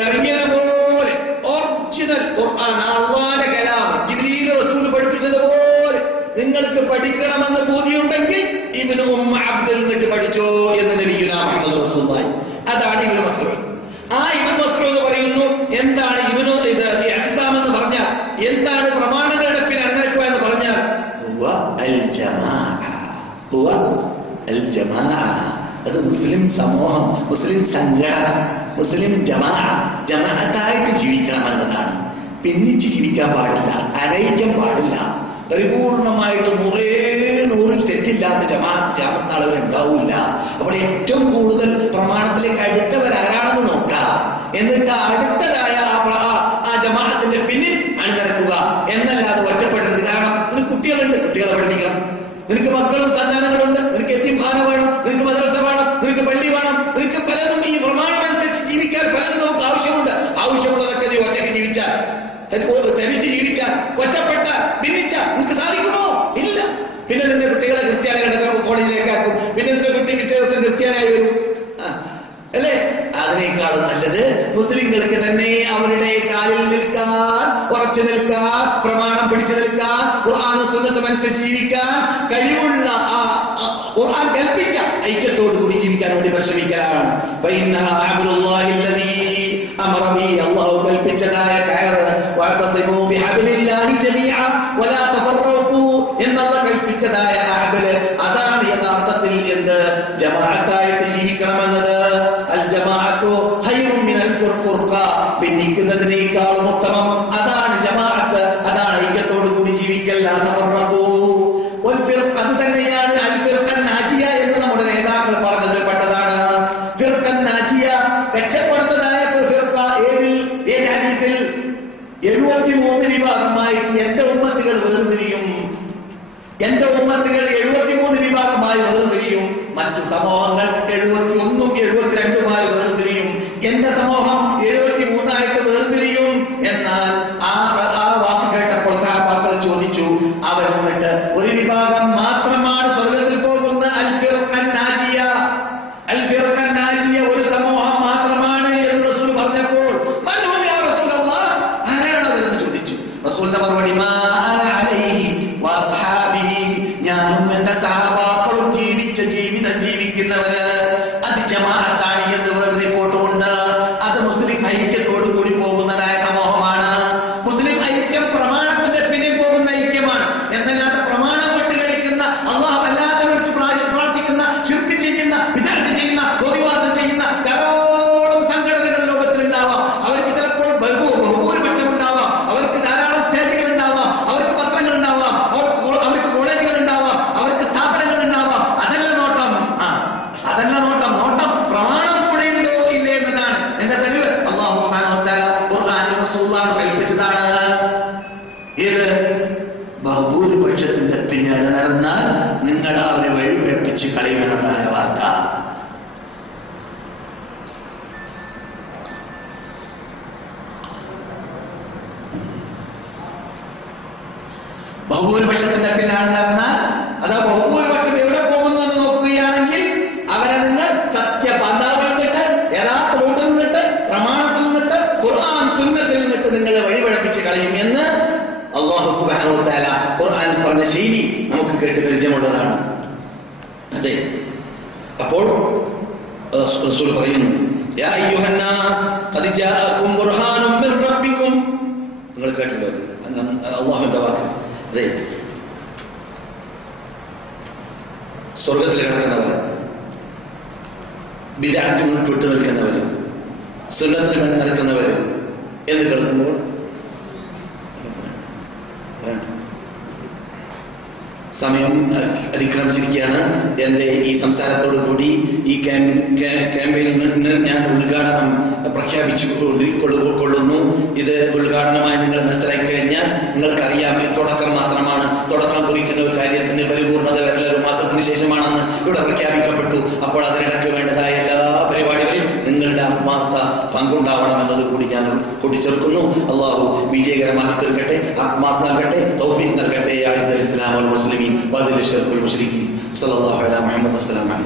ഇറങ്ങിയതുപോലെ ഒറിജിനൽ ഖുർആൻ, അല്ലാഹുവിന്റെ കലാം, ജിബ്രീൽ റസൂൽ പഠിപ്പിച്ചതുപോലെ നിങ്ങൾക്ക് പഠിക്കണമെന്ന് ബോധ്യമുണ്ടെങ്കിൽ ഇബ്നു അബ്ദിൽ നിന്നിട്ട് പഠിച്ചോ എന്ന് നബിയുനാ മുഹമ്മദ് റസൂലുള്ളാഹി. അതാണ് ഇബ്നു മസ്ഊദ്. ആ ഇബ്നു മസ്ഊദ് പറയുന്നു, എന്താണ് ഇത് ഇഅ്തിസാം എന്ന് പറഞ്ഞാൽ, എന്താണ് പ്രമാണങ്ങളുടെ പിന്നിൽ അണിനിരക്കുക എന്ന് പറഞ്ഞാൽ, ഹുവ അൽ ജമാഅ. അത് മുസ്ലിം സമൂഹം, മുസ്ലിം സംഘടന, മുസ്ലിം ജമാഅത്തായിട്ട് ജീവിക്കണമെന്നതാണ്. ഭിന്നിച്ച് ജീവിക്കാൻ പാടില്ല, അനൈക്യം പാടില്ല. പരിപൂർണമായിട്ട് 100 തെറ്റില്ലാത്ത ജമാഅത്ത് ആളുകളുണ്ടാവില്ല. അപ്പോൾ ഏറ്റവും കൂടുതൽ പ്രമാണത്തിലേക്ക് അടുത്തവരാരാണെന്ന് നോക്കാം, എന്നിട്ട് അടുത്തതായ ആ ജമാഅത്തിന്റെ പിന്നിൽ അണിനിരക്കുക എന്നല്ലാതെ ഒറ്റപ്പെടരുത്. കാരണം നിനക്ക് കുട്ടികളുണ്ട്, കുട്ടികളെ പഠിപ്പിക്കണം. നിനക്ക് മക്കളും സന്താനങ്ങളുണ്ട്, നിനക്ക് യതീംഖാന വേണം, നിനക്ക് മദ്രസ വേണം, നിനക്ക് പള്ളി വേണം, നിനക്ക് പലതും ഈ പ്രമാണമനുസരിച്ച് ജീവിക്കാൻ പലതും നമുക്ക് ആവശ്യമുണ്ട്. ആവശ്യമുള്ളതൊക്കെ നീ ഒറ്റയ്ക്ക് ജീവിച്ചാൽ, തനിച്ച് ജീവിച്ചാൽ, ഒറ്റപ്പെട്ട ഭിന്നിച്ച നിനക്ക് സാധിക്കുമോ? ഇല്ല. പിന്നെ നിന്റെ കുട്ടികളെ ക്രിസ്ത്യാനികളുടെ കോളേജിലേക്കാക്കും, പിന്നെ നിന്റെ കുട്ടി പിറ്റേ ദിവസം ക്രിസ്ത്യാനായി വരും, അല്ലേ? അതിനേക്കാളും നല്ലത് മുസ്ലിങ്ങൾക്ക് തന്നെ അവരുടെ കാലിൽ നിൽക്കാൻ, ഉറച്ചു നിൽക്കാൻ, പ്രമാണം പിടിച്ചു നിൽക്കാൻ, ഖുർആനും സുന്നത്തും അനുസരിച്ച് ജീവിക്കാൻ കഴിവുള്ള ഖുർആൻ കൽപ്പിച്ച ഐക്യത്തോടുകൂടി ജീവിക്കാൻ വേണ്ടി പരിശ്രമിക്കലാണ്. അല്ലാഹു കൽപ്പിച്ചതായ കയറ്, വഅതസിമൂ ബിഹബ്ലില്ലാഹി ജമീഅ വലാ തഫറഖൂ എന്നുള്ള കൽപ്പിച്ചതായ ഹബ്ല്, അതാണ് യഥാർത്ഥത്തിൽ എന്ത് ജമാഅത്തായിട്ട് ജീവിക്കണമെന്നത്. അൽ ജമാഅത്തു ഖൈറുൻ മിനൽ ഫുർഖ, ഭിന്നിക്കുന്നതിനേക്കാളും ഉത്തമം അതാണ് ജമാഅത്ത്, അതാണ് ഐക്യത്തോടു കൂടി ജീവിക്കൽ. ലാ തഫറഖൂ വൽ ഫിർഖ, അത് തന്നെയാണ് അൽ ഫിർഖ നാജിയ എന്ന് നമ്മുടെ നേതാക്കൾ പറഞ്ഞതിൽ പെട്ടതാണ്. ഫിർഖ നാജിയ, രക്ഷപ്പെടുന്നതായ ഫിർഖ. ഏത് ഹദീസിൽ 73 വിഭാഗമായിട്ട് എന്റെ ഉമ്മത്തുകൾ വേർതിരിയും, എന്റെ ഉമ്മത്തുകൾ 73 വിഭാഗമായി വേർതിരിയും, മറ്റു സമൂഹങ്ങൾ 71 72 വേർതിരിയും. എന്റെ സമൂഹം 73 വേർതിരിയും. റസൂലിന്റെ മറുപടി മാ അന അലൈഹി വഅസ്ഹാബിഹി, ഞാനും എന്റെ സഹാബാക്കളും ജീവിച്ച ജീവിതം ജീവിക്കുന്നവര്. അത് ജമാഅത്താണ് എന്ന് വേറെ റിപ്പോർട്ടുമുണ്ട്. അത് മുസ്ലിം ഐക്യത്തോടു കൂടി പോകുന്നതായ സമൂഹമാണ്. മുസ്ലിം ഐക്യം പ്രമാണത്തിന്റെ പിന്നിൽ പോകുന്ന ഐക്യമാണ് എന്നല്ലാതെ പ്രമാണം വിട്ട് കളിക്കുന്ന, അല്ലാഹു അല്ലാതെ വിളിച്ച് പ്രാർത്ഥിക്കുന്ന, ശിർക്ക് ചെയ്യുന്ന, വിദഅത്ത് ചെയ്യുന്ന, തോന്നിവാസം ചെയ്യുന്ന ധാരാളം സംഘടനകൾ ലോകത്തിലുണ്ടാവാം. അവർക്ക് ചിലപ്പോൾ ബഹുഭൂരിപക്ഷം ഉണ്ടാവാം, അവർക്ക് ധാരാളം സ്റ്റേജുകൾ ഉണ്ടാവാം, അവർക്ക് പത്രങ്ങൾ ഉണ്ടാവാം, അവർക്ക് കോളേജുകൾ ഉണ്ടാവാം, അവർക്ക് സ്ഥാപനങ്ങൾ ഉണ്ടാവാം. അതല്ല നോട്ടം. അതല്ല നോട്ടം. നോട്ടം പ്രമാണം കൂടെ ഉണ്ടോ ഇല്ലേ എന്നതാണ്. എന്റെ തെളിവ് അല്ലാഹു സുബ്ഹാനഹു വ തആല ഖുർആനിൽ റസൂലുള്ളാഹി കൽപ്പിച്ചതാണ്. ഇത് ബഹുഭൂരിപക്ഷത്തിന്റെ പിന്നാലെ നടന്നാൽ നിങ്ങൾ അവരെ വഴിവെപ്പിച്ച് കളയുമെന്നതായ വാർത്ത. ബഹുഭൂരിപക്ഷത്തിന്റെ പിന്നാലെ നടന്നാൽ, അതാ ബഹുഭൂരിപക്ഷം എവിടെ പോകുന്നു എന്ന് നോക്കുകയാണെങ്കിൽ അവരെ നിങ്ങൾ സത്യപന്താവിൽ നിന്നിട്ട്, യഥാർത്ഥ റൂട്ടിൽ നിന്നിട്ട്, പ്രമാണത്തിൽ നിന്നിട്ട്, ഖുർആൻ സുന്നത്തിൽ നിന്നിട്ട് നിങ്ങളെ വഴിപഴപ്പിച്ച് കളയും എന്ന് അല്ലാഹു സുബ്ഹാനഹു വ തആല ഖുർആൻ പറഞ്ഞ ശൈലി നമുക്ക് കേട്ട് പരിചയമുള്ളതാണ്. അതെ. അപ്പോൾ റസൂൽ പറയുന്നു, യാ അയ്യുഹന്നാസ് ഖദ് ജാഅകും ബുർഹാനും മിർ റബ്ബിക്കും. നിങ്ങൾ കേട്ടല്ലോ അല്ലാഹുവിന്റെ വാക്ക്. അതെ, സ്വർഗത്തിൽ കിടക്കുന്നവർ, ബിദ്അത്തിൽ നിന്ന് വിട്ടു നിൽക്കുന്നവർ, സുന്നത്തിന് വേണ്ടി നടക്കുന്നവർ എന്ന് കേൾക്കുമ്പോൾ സമയം അതിക്രമിച്ചിരിക്കുകയാണ്. എന്റെ ഈ സംസാരത്തോടു കൂടി ഈ ക്യാമ്പയിനിൽ നിന്ന് ഞാൻ ഉദ്ഘാടനം പ്രഖ്യാപിച്ചു കൊള്ളുന്നു. ഇത് ഉദ്ഘാടനമായി നിങ്ങൾ മനസ്സിലാക്കി കഴിഞ്ഞാൽ നിങ്ങൾക്കറിയാം ഇത് തുടക്കം മാത്രമാണ്. തുടക്കം കുറിക്കുന്ന ഒരു കാര്യത്തിന് പരിപൂർണത വരൽ ഒരു മാസത്തിന് ശേഷമാണെന്ന് ഇവിടെ പ്രഖ്യാപിക്കപ്പെട്ടു. അപ്പോൾ അതിനിടയ്ക്ക് വേണ്ടതായ എല്ലാ പരിപാടികളിലും നിങ്ങളുടെ ആത്മാർത്ഥ പങ്കുണ്ടാവണമെന്നത് കൂടി ഞാൻ കൂട്ടിച്ചേർക്കുന്നു. അള്ളാഹു വിജയകരമാക്കി തീർക്കട്ടെ, ആത്മാർത്ഥ നൽകട്ടെ, തൗഫീഖ് നൽകട്ടെ. യാ ഇസ്ലാം വൽ മുസ്ലിമീൻ വദിൽ ശർഖുൽ മുശ്രിക്കീൻ. സല്ലല്ലാഹു അലൈഹി വസല്ലം.